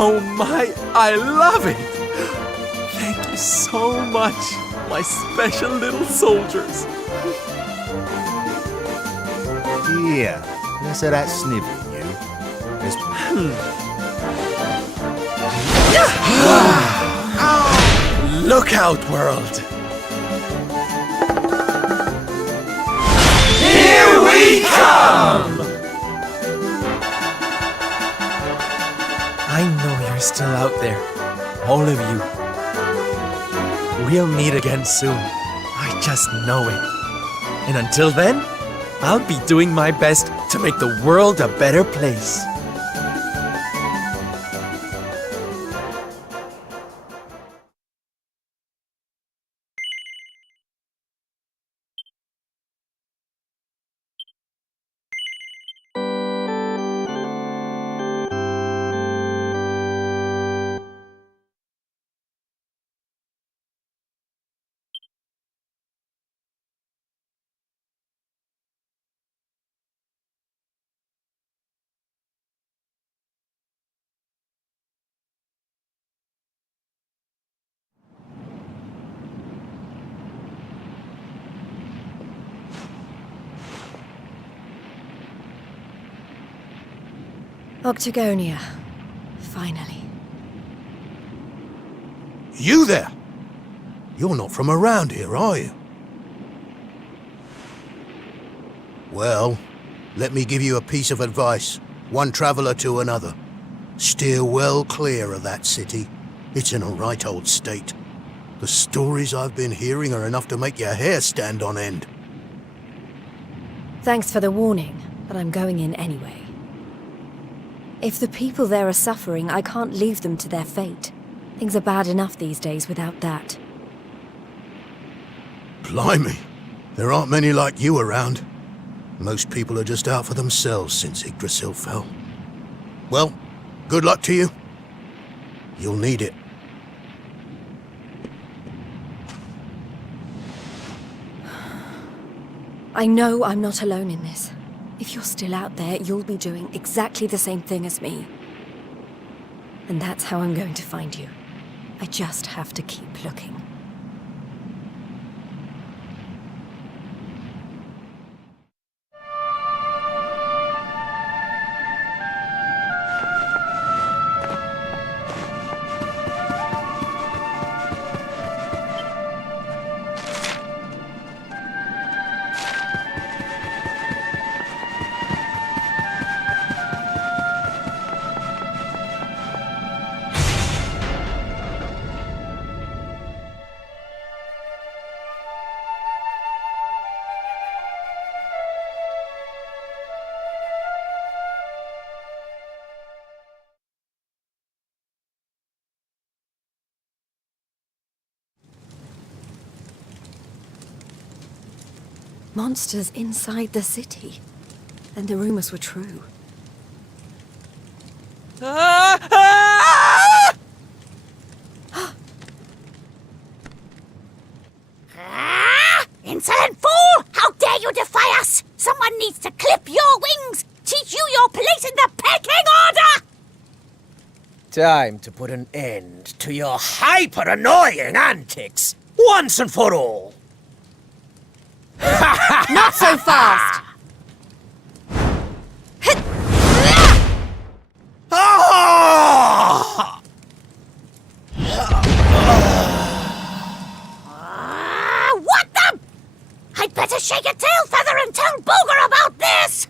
Oh my, I love it! Thank you so much, my special little soldiers. Yeah, less of that sniveling, you. Look out, world! Here we come! I know you're still out there, all of you. We'll meet again soon. I just know it. And until then, I'll be doing my best to make the world a better place. Octagonia. Finally. You there? You're not from around here, are you? Well, let me give you a piece of advice, one traveller to another. Steer well clear of that city. It's in a right old state. The stories I've been hearing are enough to make your hair stand on end. Thanks for the warning, but I'm going in anyway. If the people there are suffering, I can't leave them to their fate. Things are bad enough these days without that. Blimey, there aren't many like you around. Most people are just out for themselves since Yggdrasil fell. Well, good luck to you. You'll need it. I know I'm not alone in this. If you're still out there, you'll be doing exactly the same thing as me. And that's how I'm going to find you. I just have to keep looking. Monsters inside the city. And the rumors were true. Insolent fool! How dare you defy us! Someone needs to clip your wings! Teach you your place in the pecking order! Time to put an end to your hyper-annoying antics, once and for all. Not so fast! What the? I'd better shake a tail feather and tell Booger about this!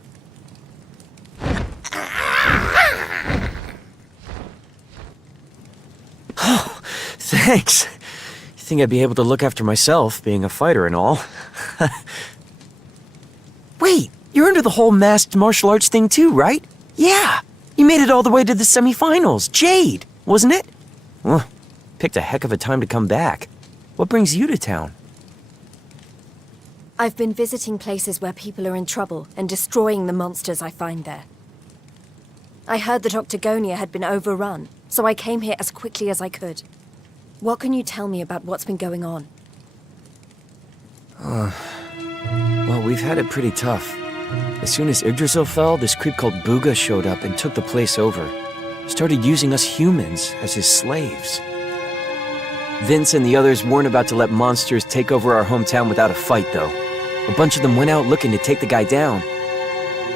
Thanks. You think I'd be able to look after myself, being a fighter and all? Wait, you're into the whole masked martial arts thing too, right? Yeah! You made it all the way to the semifinals. Jade, wasn't it? Well, picked a heck of a time to come back. What brings you to town? I've been visiting places where people are in trouble and destroying the monsters I find there. I heard that Octagonia had been overrun, so I came here as quickly as I could. What can you tell me about what's been going on? Well, we've had it pretty tough. As soon as Yggdrasil fell, this creep called Booga showed up and took the place over. Started using us humans as his slaves. Vince and the others weren't about to let monsters take over our hometown without a fight, though. A bunch of them went out looking to take the guy down.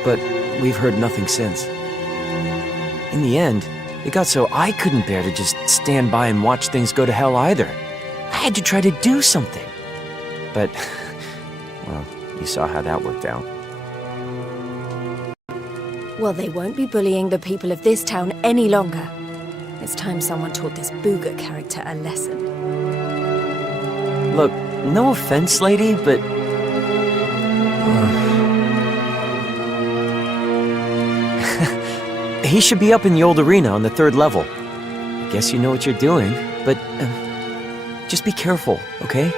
But we've heard nothing since. In the end, it got so I couldn't bear to just stand by and watch things go to hell either. I had to try to do something. But, well, you saw how that worked out. Well, they won't be bullying the people of this town any longer. It's time someone taught this Booga character a lesson. Look, no offense, lady, but... he should be up in the old arena on the 3rd level. I guess you know what you're doing, but... just be careful, okay?